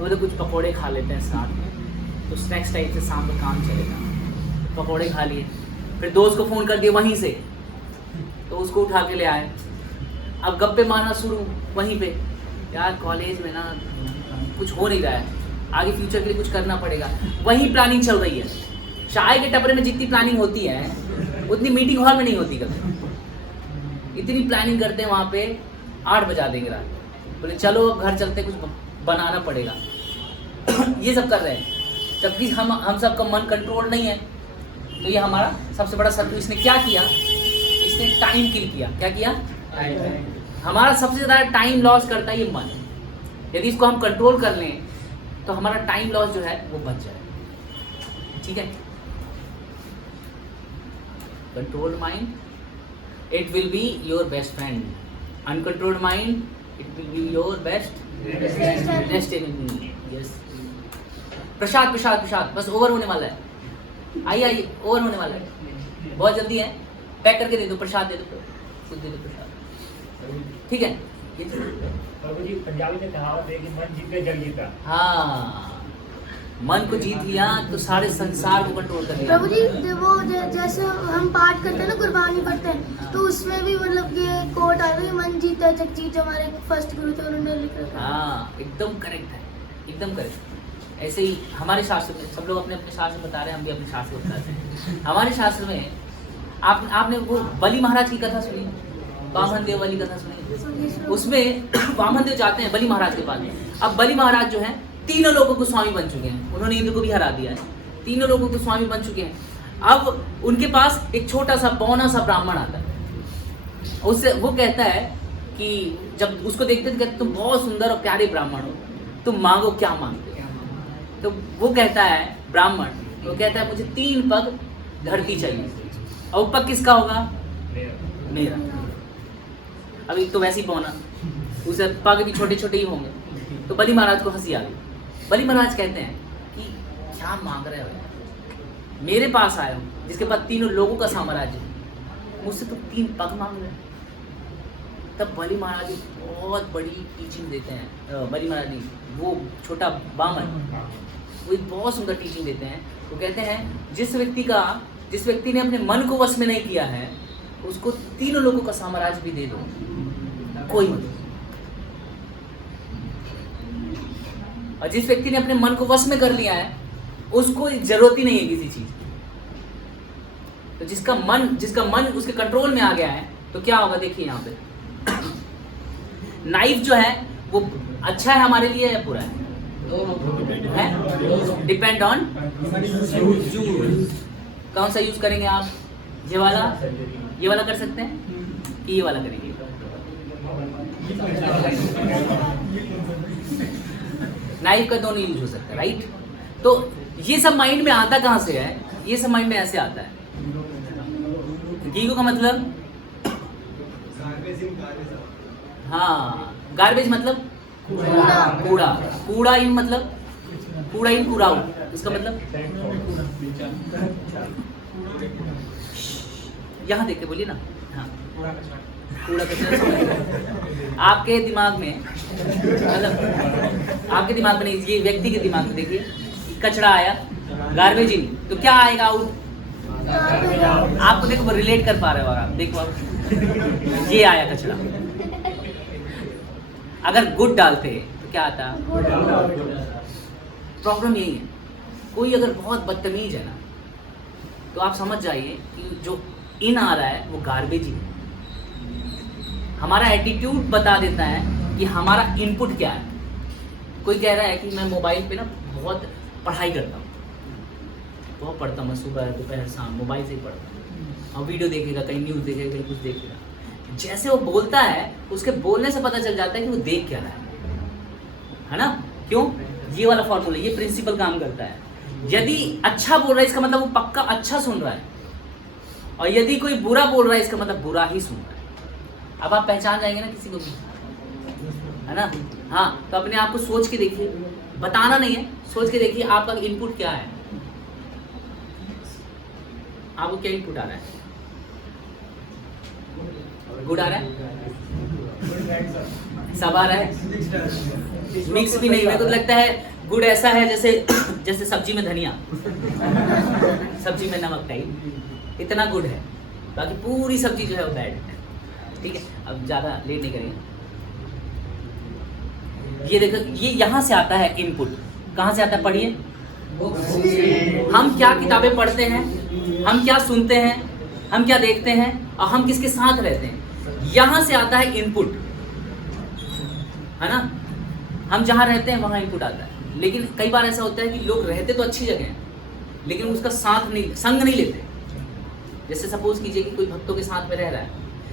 तो कुछ पकौड़े खा लेते हैं साथ में, तो स्नैक्स टाइप से शाम का काम चलेगा। पकौड़े खा लिए, फिर दोस्त को फ़ोन कर दिए वहीं से, तो उसको उठा के ले आए। अब गप्पे मारना शुरू वहीं पे, यार कॉलेज में ना कुछ हो नहीं रहा है, आगे फ्यूचर के लिए कुछ करना पड़ेगा, वहीं प्लानिंग चल रही है। चाय के टपरे में जितनी प्लानिंग होती है उतनी मीटिंग हॉल में नहीं होती कभी। इतनी प्लानिंग करते हैं वहाँ पे, 8 बजा देंगे रात, बोले चलो अब घर चलते, कुछ बनाना पड़ेगा। ये सब कर रहे हैं, जबकि हम सबका मन कंट्रोल नहीं है। तो ये हमारा सबसे बड़ा शत्रु। इसने क्या किया, इसने टाइम किल किया। क्या किया? हमारा सबसे ज़्यादा टाइम लॉस करता है ये मन। यदि इसको हम कंट्रोल कर लें तो हमारा टाइम लॉस जो है वो बच जाए। ठीक है, controlled mind it will be your best friend, uncontrolled mind it will be your best enemy. Yes, Prasad Prasad Prasad, बस ओवर होने वाला है। आइए ओवर होने वाला है, बहुत जल्दी है। पैक करके दे दो, प्रसाद दे दो, कुछ दे दो प्रसाद। ठीक है, प्रभु जी पंजाबी में कहावत है कि मन जीते जग जीता। हाँ, मन को जीत लिया तो सारे संसार को कंट्रोल कर लिया। प्रभु जी वो जैसे हम पाठ करते हैं ना, कुर्बानी करते हैं, तो उसमें भी मतलब ये कोट आ रही है, मन जीता जग जीत, जो हमारे फर्स्ट गुरु थे उन्होंने लिख रखा है। हाँ, एकदम करेक्ट है, एकदम करेक्ट। ऐसे ही हमारे शास्त्र में, सब लोग अपने अपने शास्त्र बता रहे हैं, हम भी अपने शास्त्र बताते हैं। हमारे शास्त्र में आपने वो बलि महाराज की कथा सुनी, वामन देव वाली कथा सुनी। उसमें वामन देव जाते हैं बलि महाराज के पास। अब बलि महाराज जो हैं तीनों लोगों को स्वामी बन चुके हैं, उन्होंने इंद्र को भी हरा दिया है, तीनों लोगों को स्वामी बन चुके हैं। अब उनके पास एक छोटा सा बौना सा ब्राह्मण आता है, उससे वो कहता है कि जब उसको देखते तो कहते तुम बहुत सुंदर और प्यारे ब्राह्मण हो, तुम मांगो क्या मांगते हो। तो वो कहता है ब्राह्मण, वो कहता है मुझे 3 पग धरती चाहिए, और पग किसका होगा? मेरा। अब एक तो वैसे ही पौना, उसे पग भी छोटे छोटे ही होंगे। तो बलि महाराज को हंसी आ गई। बलि महाराज कहते हैं कि क्या मांग रहे हो, मेरे पास आए हो जिसके पास तीनों लोगों का साम्राज्य, मुझसे तो 3 पग मांग रहे हो। तब बलि महाराज बहुत बड़ी टीचिंग देते हैं। बलि महाराज जी, वो छोटा बामन, वो एक बहुत सुंदर टीचिंग देते हैं। वो कहते हैं जिस व्यक्ति ने अपने मन को वश में नहीं किया है, उसको तीनों लोगों का साम्राज्य भी दे दो, कोई मतलब। और जिस व्यक्ति ने अपने मन को वश में कर लिया है, उसको जरूरत ही नहीं है किसी चीज की। तो जिसका मन उसके कंट्रोल में आ गया है, तो क्या होगा देखिए यहाँ पे। नाइफ जो है वो अच्छा है हमारे लिए या बुरा है? Depend on use. कौन सा यूज करेंगे आप? ये वाला कर सकते हैं कि ये वाला करेंगे? नाइफ का दोनों यूज हो सकता है, राइट? तो ये सब माइंड में आता कहाँ से है? ये सब माइंड में ऐसे आता है। गीगो का मतलब, हाँ, गार्बेज मतलब कूड़ा। कूड़ा इन मतलब कूड़ा इन कूड़ा आउट, इसका मतलब यहाँ देख के बोलिए ना। हाँ, कूड़ा कचरा। आपके दिमाग में मतलब, आपके दिमाग में नहीं, ये व्यक्ति के दिमाग में देखिए, कचरा आया, गार्बेज इन, तो क्या आएगा आउट? आपको देखो, वो रिलेट कर पा रहे हो, और आप देखो, आप ये आया कचरा। अगर गुड डालते तो क्या आता? प्रॉब्लम यही है, कोई अगर बहुत बदतमीज है ना, तो आप समझ जाइए कि जो इन आ रहा है वो गार्बेज ही है। हमारा एटीट्यूड बता देता है कि हमारा इनपुट क्या है। कोई कह रहा है कि मैं मोबाइल पे ना बहुत पढ़ाई करता हूँ, बहुत पढ़ता हूँ मैं, सुबह दोपहर शाम मोबाइल से ही पढ़ता हूँ, और वीडियो देखेगा, कहीं न्यूज़ देखेगा, कहीं कुछ देखेगा। जैसे वो बोलता है, उसके बोलने से पता चल जाता है कि वो देख क्या रहा है ना? क्यों? ये वाला फॉर्मूला, ये प्रिंसिपल काम करता है। यदि अच्छा बोल रहा है, इसका मतलब वो पक्का अच्छा सुन रहा है, और यदि कोई बुरा बोल रहा है, इसका मतलब बुरा ही सुन रहा है। अब आप पहचान जाएंगे ना किसी को भी, है ना? हाँ, तो अपने आप को सोच के देखिए, बताना नहीं है, सोच के देखिए आपका इनपुट क्या है, आपको क्या इनपुट आ रहा है? गुड आ रहा है, सब आ रहा है, मिक्स भी नहीं। मेरे को लगता है गुड ऐसा है जैसे सब्जी में धनिया, सब्जी में नमक टाइप, इतना गुड है, बाकी पूरी सब्जी जो है वो बैड है। ठीक है, अब ज़्यादा लेट नहीं करेंगे। ये देखो, ये यहाँ से आता है इनपुट। कहाँ से आता है, पढ़िए। हम क्या किताबें पढ़ते हैं, हम क्या सुनते हैं, हम क्या देखते हैं और हम किसके साथ रहते हैं, यहाँ से आता है इनपुट, है ना। हम जहाँ रहते हैं वहाँ इनपुट आता है। लेकिन कई बार ऐसा होता है कि लोग रहते तो अच्छी जगह हैं लेकिन उसका संग नहीं लेते। जैसे सपोज कीजिए कि कोई भक्तों के साथ में रह रहा है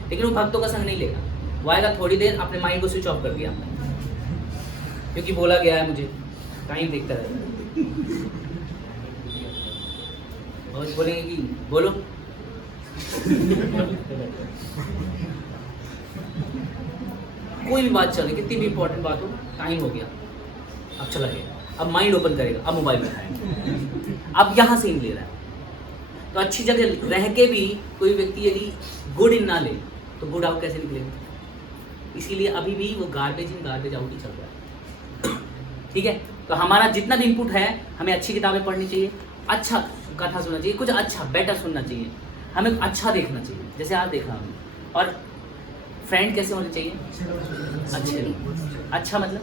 लेकिन वो भक्तों का संग नहीं लेगा। वो आएगा थोड़ी देर, अपने माइंड को स्विच ऑफ कर दिया क्योंकि बोला गया है, मुझे टाइम देखता रहता है। और बोलेंगे कि बोलो कोई भी बात चले, कितनी भी इंपॉर्टेंट बात हो, टाइम हो गया, अब चला गया, अब माइंड ओपन करेगा, अब मोबाइल उठाएगा, अब यहाँ से इन ले रहा है। तो अच्छी जगह रह के भी कोई व्यक्ति यदि गुड इन ना ले तो गुड आउट कैसे निकलेगा। इसीलिए अभी भी वो गार्बेज इन गार्बेज आउट ही चल रहा है। ठीक है, तो हमारा जितना भी इनपुट है, हमें अच्छी किताबें पढ़नी चाहिए, अच्छा कथा सुनना चाहिए, कुछ अच्छा बेटर सुनना चाहिए, हमें अच्छा देखना चाहिए जैसे आज देखा हमने। और फ्रेंड कैसे होने चाहिए, अच्छे। अच्छा मतलब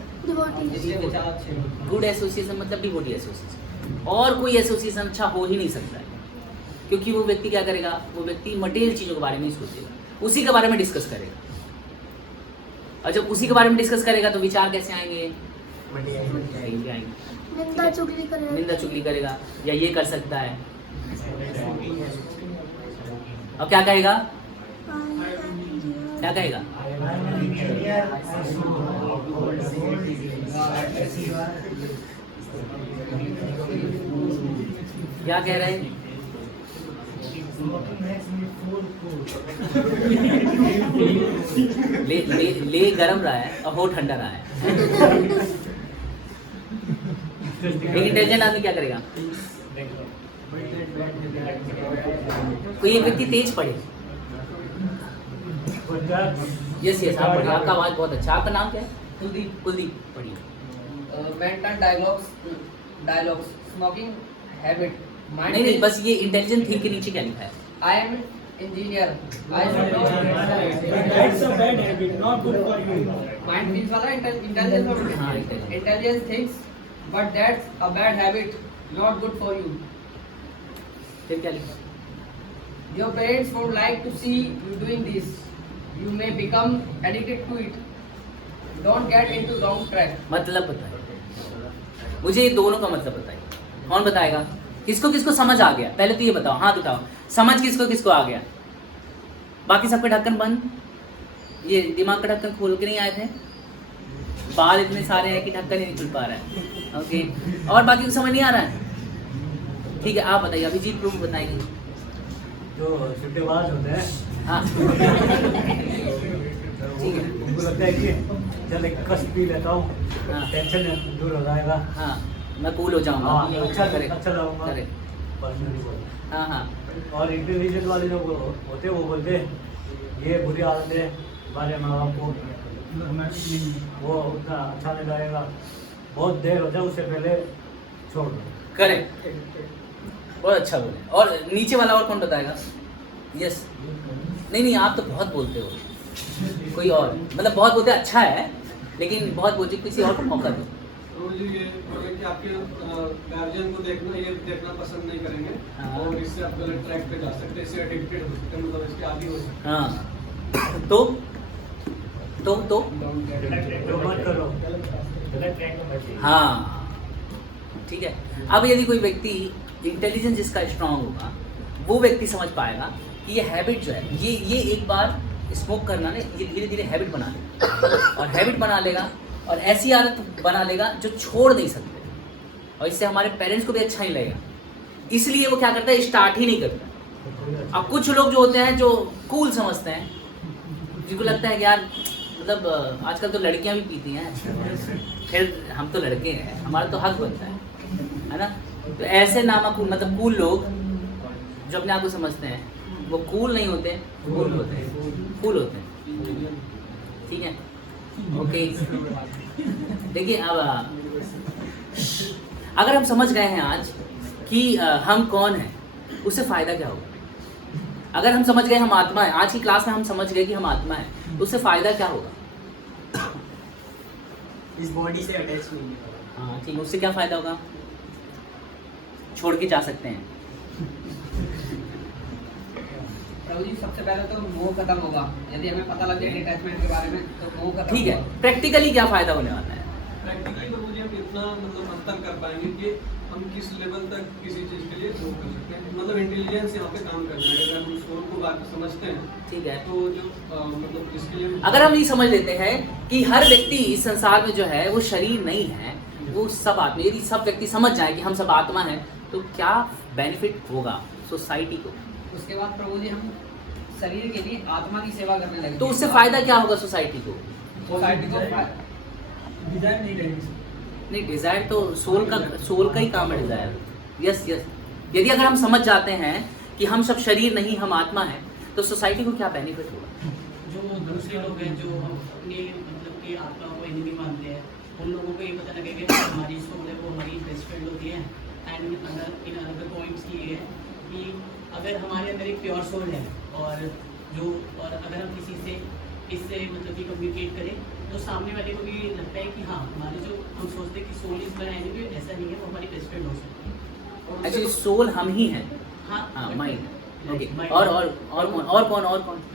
गुड एसोसिएशन, मतलब डिवोटी एसोसिएशन। और कोई एसोसिएशन अच्छा हो ही नहीं सकता है, क्योंकि वो व्यक्ति क्या करेगा, वो व्यक्ति मटेरियल चीज़ों के बारे में ही सोचेगा, उसी के बारे में डिस्कस करेगा। और जब उसी के बारे में डिस्कस करेगा तो विचार कैसे आएंगे, निंदा चुगली करेगा, या ये कर सकता है, और क्या कहेगा, क्या कहेगा, क्या कह रहे हैं, ले गरम रहा है और हो ठंडा रहा है। एक इंटेलिजेंट आदमी क्या करेगा, कोई एक व्यक्ति तेज पढ़े, यस यस आप पढ़िए, आपका आवाज बहुत अच्छा, आपका नाम क्या है, कुलदीप पढ़िए। Mental dialogues smoking habit mind, नहीं बस ये इंटेलिजेंट थिंक के नीचे क्या लिखा है, I am engineer, I should not, That's a bad habit, not good for you. Mind thinks वाला इंटेलिजेंस, हाँ intelligence thinks but that's a bad habit, not good for you. फिर क्या लिखा, your parents would like to see you doing this, you may become addicted to it, don't get into wrong track. मतलब बताइए मुझे, ये दोनों का मतलब बताइए, कौन बताएगा, किसको किसको समझ आ गया, पहले तो ये बताओ, हाथ उठाओ, समझ किसको किसको आ गया, बाकी सबके ढक्कन बंद, ये दिमाग का ढक्कन खोल के नहीं आए थे, बाल इतने सारे हैं कि ढक्कन ही नहीं खुल पा रहा है, ओके, और बाकी को समझ नहीं आ रहा है, ठीक है आप बताइए, अभिजीत प्रूफ बताएंगे, जो सिट्टेबाज होते हैं, हाँ ठीक है, उनको लगता है कि चल एक कस पी लेता हूँ, हाँ टेंशन दूर हो जाएगा, हाँ मैं कूल हो जाऊंगा, हाँ, अच्छा करेक्ट, अच्छा लगूंगा, करेक्ट, पर्सनली बोल। हाँ हाँ, और इंटेलिजेंट वाले लोग होते हैं, वो बोलते हैं ये बुरी आदत है, हमारे माँ बाप को वो उतना अच्छा नहीं लगेगा, बहुत देर हो जाए उससे पहले छोड़ दो। करेक्ट, बहुत अच्छा बोले। और नीचे वाला और कौन बताएगा, यस नहीं आप तो बहुत बोलते हो, कोई और मतलब बहुत बोलते अच्छा है लेकिन बहुत बोलते, किसी और को मौका दो। तो जी ये मतलब कि आपके गार्जियन को देखना पसंद नहीं करेंगे, और इससे आप गलत ट्रैक पे जा सकते हैं, इससे एडिक्टेड हो सकते हैं, मतलब इसके आदी हो सकते हैं। हाँ तो मत करो, हाँ ठीक है। अब यदि कोई व्यक्ति इंटेलिजेंस जिसका स्ट्रांग होगा, वो व्यक्ति समझ पाएगा कि ये हैबिट जो है, ये एक बार स्मोक करना ना, ये धीरे धीरे हैबिट बना लेगा, और हैबिट बना लेगा और ऐसी आदत बना लेगा जो छोड़ नहीं सकते, और इससे हमारे पेरेंट्स को भी अच्छा नहीं लगेगा, इसलिए वो क्या करता है, स्टार्ट ही नहीं करता। अब कुछ लोग जो होते हैं जो कूल समझते हैं, जिनको लगता है कि यार मतलब आजकल तो लड़कियां भी पीती हैं, फिर हम तो लड़के हैं, हमारा तो हक बनता है ना। तो ऐसे नामाकूल मतलब कूल लोग जो अपने आप को समझते हैं, वो कूल नहीं होते, कूल होते हैं, कूल होते हैं, ठीक है ओके। देखिए अब अगर हम समझ गए हैं आज कि हम कौन हैं, उससे फ़ायदा क्या होगा, अगर हम समझ गए हम आत्मा है, आज की क्लास में हम समझ गए कि हम आत्मा है, तो उससे फायदा क्या होगा? इस बॉडी से अटैच नहीं है। हाँ ठीक है, उससे क्या फायदा होगा? छोड़ के जा सकते हैं। प्रभु जी सबसे पहले तो मोह खत्म होगा, यदि हमें पता लग जाए अटैचमेंट के बारे में तो मोह खत्म। ठीक है, प्रैक्टिकली क्या फायदा होने वाला है? प्रैक्टिकली तो मुझे हम इतना मतलब अंतर कर पाएंगे कि हम किस लेवल तक किसी चीज के लिए ग्रो कर सकते हैं, मतलब इंटेलिजेंस यहाँ पे काम करना है। अगर हम सोल को बात समझते हैं, ठीक है, तो जो मतलब इसके लिए अगर हम ये समझ लेते हैं कि हर व्यक्ति इस संसार में जो है वो शरीर नहीं है, वो सब आत्मा, यदि सब व्यक्ति समझ जाए कि हम सब आत्मा है, तो क्या बेनिफिट होगा सोसाइटी को? उसके बाद प्रभु जी हम शरीर के लिए आत्मा की सेवा करने लगे, तो उससे फायदा क्या होगा सोसाइटी को? सोसाइटी को डिजायर नहीं रहेगी। नहीं, डिजायर तो सोल का ही काम है डिजायर। यस यस, यदि अगर हम समझ जाते हैं कि हम सब शरीर नहीं, हम आत्मा है, तो सोसाइटी को क्या बेनिफिट होगा? जो दूसरे लोग हैं जो हम अपने मतलब कि आत्मा को एनिमी मानते हैं, उन लोगों को ये पता लगेगा कि हमारी सोल है वो हमारी बेस्ट फ्रेंड होती है। एंड इन अदर पॉइंट्स ये है कि अगर हमारे अंदर एक प्योर सोल है और अगर हम किसी से इससे मतलब कि कम्युनिकेट करें, तो सामने वाले को भी लगता है कि हाँ, हमारे जो हम सोचते हैं कि सोल इज माय एनिमी, ऐसा नहीं है, वो हमारी बेस्ट फ्रेंड हो सकती है। एक्चुअली सोल हम ही हैं। हाँ माइंड। ओके, और कौन?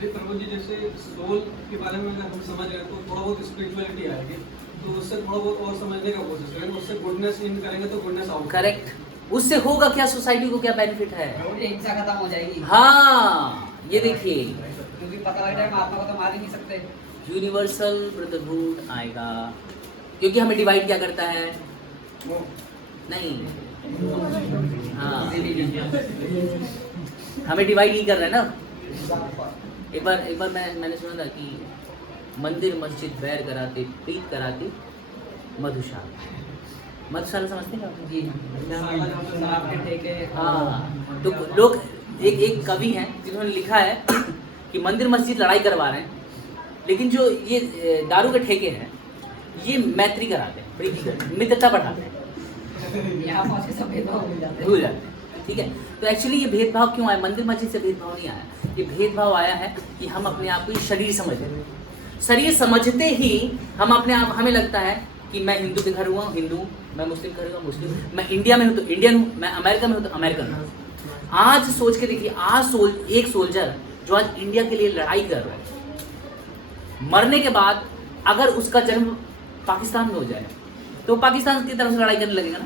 प्रभु जी जैसे सोल के बारे में अगर हम समझ रहे हैं तो थोड़ा बहुत स्पिरिचुअलिटी आएगी, तो उससे थोड़ा बहुत और समझने का कोशिश करेंगे, उससे गुडनेस इन करेंगे तो गुडनेस आउट। करेक्ट। उससे होगा क्या? सोसाइटी को क्या बेनिफिट है? हिंसा खत्म हो जाएगी। हाँ, ये देखिए, क्योंकि पता लग जाए हम आत्मा को तो मार ही नहीं सकते। यूनिवर्सल ब्रदरहुड आएगा, क्योंकि हमें डिवाइड क्या करता है? नहीं, हाँ, हमें डिवाइड ही कर रहा है ना। एक बार मैंने सुना था कि मंदिर मस्जिद बैर कराते, प्रीत कराते मधुशाला समझते हैं आप? जी, शराब के ठेके। हाँ, तो लोग एक कवि हैं जिन्होंने लिखा है कि मंदिर मस्जिद लड़ाई करवा रहे हैं, लेकिन जो ये दारू के ठेके हैं ये मैत्री कराते हैं, प्रीति, मित्रता बढ़ाते हैं। यहाँ पहुँच के सब भेदभाव भूल जाते हैं। ठीक है, तो एक्चुअली ये भेदभाव क्यों आया? मंदिर मस्जिद से भेदभाव नहीं आया, ये भेदभाव आया है कि हम अपने आप को शरीर समझते हैं। शरीर समझते ही हम अपने आप, हमें लगता है कि मैं हिंदू के घर हुआ हिंदू, मैं मुस्लिम घर हुआ मुस्लिम, मैं इंडिया में हूँ तो इंडियन हूँ, मैं अमेरिका में हूँ तो अमेरिकन हूँ। आज सोच के देखिए, आज एक सोल्जर जो आज इंडिया के लिए लड़ाई कर रहा है, मरने के बाद अगर उसका जन्म पाकिस्तान में हो जाए तो पाकिस्तान की तरफ से लड़ाई करने लगेगा ना,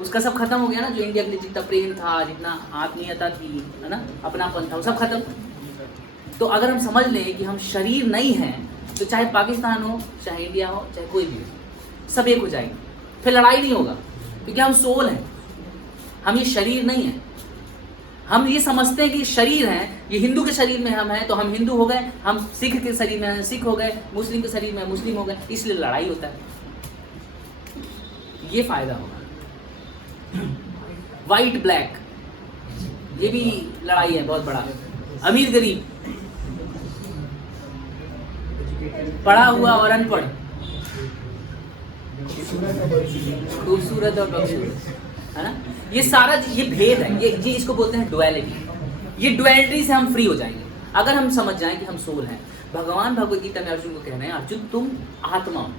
उसका सब खत्म हो गया ना। जो इंडिया के लिए जितना प्रेम था, जितना आत्मीयता थी, है ना, अपनापन था, वो सब खत्म। तो अगर हम समझ लें कि हम शरीर नहीं हैं, तो चाहे पाकिस्तान हो, चाहे इंडिया हो, चाहे कोई भी हो, सब एक हो जाएंगे, फिर लड़ाई नहीं होगा, क्योंकि हम सोल हैं, हम ये शरीर नहीं है। हम ये समझते हैं कि शरीर हैं, ये हिंदू के शरीर में हम हैं तो हम हिंदू हो गए, हम सिख के शरीर में हैं सिख हो गए, मुस्लिम के शरीर में मुस्लिम हो गए, इसलिए लड़ाई होता है। ये फायदा होगा। वाइट ब्लैक, ये भी लड़ाई है बहुत बड़ा। अमीर गरीब, पढ़ा हुआ और अनपढ़, खूबसूरत और बदसूरत, है ना, ये सारा ये भेद है, ये इसको बोलते हैं डुअलिटी। ये डुअलिटी से हम फ्री हो जाएंगे अगर हम समझ जाएं कि हम सोल हैं। भगवान भगवद गीता में अर्जुन को कह रहे हैं, अर्जुन तुम आत्मा हो,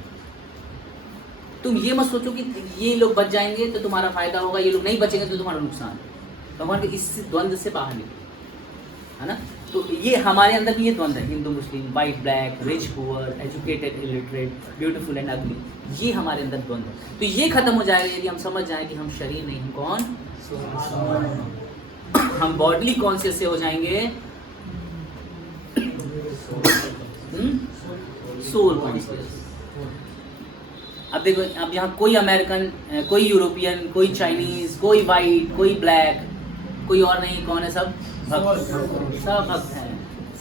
तुम ये मत सोचो कि ये लोग बच जाएंगे तो तुम्हारा फायदा होगा, ये लोग नहीं बचेंगे तो तुम्हारा नुकसान। भगवान के इस द्वंद्व से बाहर निकलो, है ना। तो ये हमारे अंदर भी ये द्वंद्व है, Hindu Muslim, white black, rich poor, educated illiterate, beautiful and ugly, ये हमारे अंदर द्वंद्व है। तो ये खत्म हो जाएगा यदि हम समझ जाएं कि हम शरीर नहीं, हम कौन? हम बॉडली कॉन्शियस से हो जाएंगे सोल कॉन्शियस। अब देखो, अब यहाँ कोई अमेरिकन, कोई यूरोपियन, कोई चाइनीज, कोई वाइट, कोई ब्लैक, कोई और नहीं, कौन है? सब भक्त, सब भक्त हैं,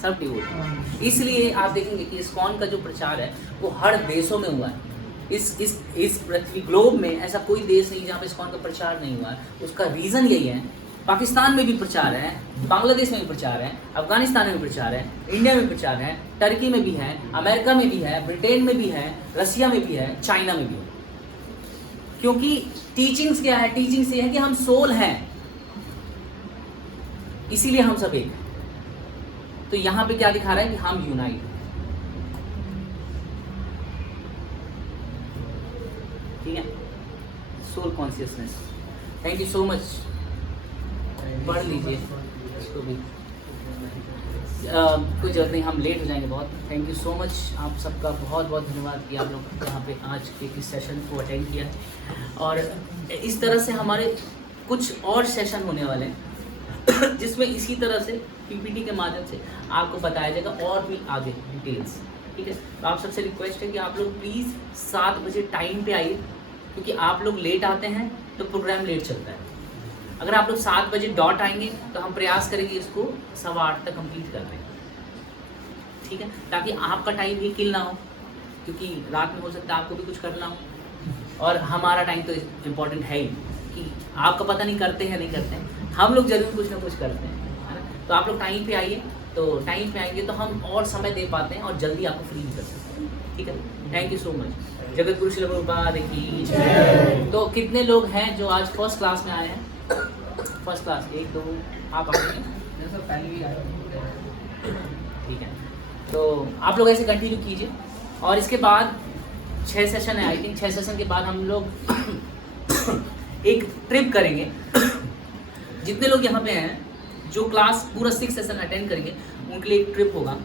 सब डिवोटी। इसलिए आप देखेंगे कि इस्कॉन का जो प्रचार है वो हर देशों में हुआ है। इस पृथ्वी ग्लोब में ऐसा कोई देश नहीं जहाँ पे इस्कॉन का प्रचार नहीं हुआ है। उसका रीज़न यही है, पाकिस्तान में भी प्रचार है, बांग्लादेश में भी प्रचार है, अफगानिस्तान में भी प्रचार है, इंडिया में प्रचार है, टर्की में भी है, अमेरिका में भी है, ब्रिटेन में भी है, रसिया में भी है, चाइना में भी है। क्योंकि टीचिंग्स क्या है? टीचिंग्स ये है कि हम सोल हैं, इसीलिए हम सब एक हैं। तो यहाँ पे क्या दिखा रहा है कि हम यूनाइट, ठीक है, soul consciousness. Thank you so much, पढ़ लीजिए इसको भी, कोई जरूरत नहीं, हम लेट हो जाएंगे बहुत। थैंक यू सो मच, आप सबका बहुत बहुत धन्यवाद कि आप लोग यहाँ पे आज के इस सेशन को अटेंड किया है। और इस तरह से हमारे कुछ और सेशन होने वाले हैं जिसमें इसी तरह से पीपीटी के माध्यम से आपको बताया जाएगा और भी आगे डिटेल्स, ठीक है। तो आप सबसे रिक्वेस्ट है कि आप लोग प्लीज़ 7 बजे टाइम पे आइए, क्योंकि आप लोग लेट आते हैं तो प्रोग्राम लेट चलता है। अगर आप लोग 7 बजे डॉट आएंगे तो हम प्रयास करेंगे इसको 8:15 तक कंप्लीट कर दें, ठीक है, ताकि आपका टाइम भी किल ना हो, क्योंकि रात में हो सकता है आपको भी कुछ करना हो और हमारा टाइम तो इम्पोर्टेंट है ही, कि आपका पता नहीं करते हैं नहीं करते हैं, हम लोग जरूर कुछ ना कुछ करते हैं, है ना। तो आप लोग टाइम पे आइए, तो टाइम पे आएंगे तो हम और समय दे पाते हैं और जल्दी आपको फ्री भी कर सकते हैं, ठीक है। Thank you so much. Jagat Guru Shri Prabhupada की जय। तो कितने लोग हैं जो आज फर्स्ट क्लास में आए हैं? फर्स्ट क्लास 1 2 आप आ गए, पहले भी आए, ठीक है। तो आप लोग ऐसे कंटिन्यू कीजिए और इसके बाद 6 सेशन है, आई थिंक 6 सेशन के बाद हम लोग एक ट्रिप करेंगे। जितने लोग यहाँ पे हैं जो क्लास पूरा 6 सेशन अटेंड करेंगे उनके लिए एक ट्रिप होगा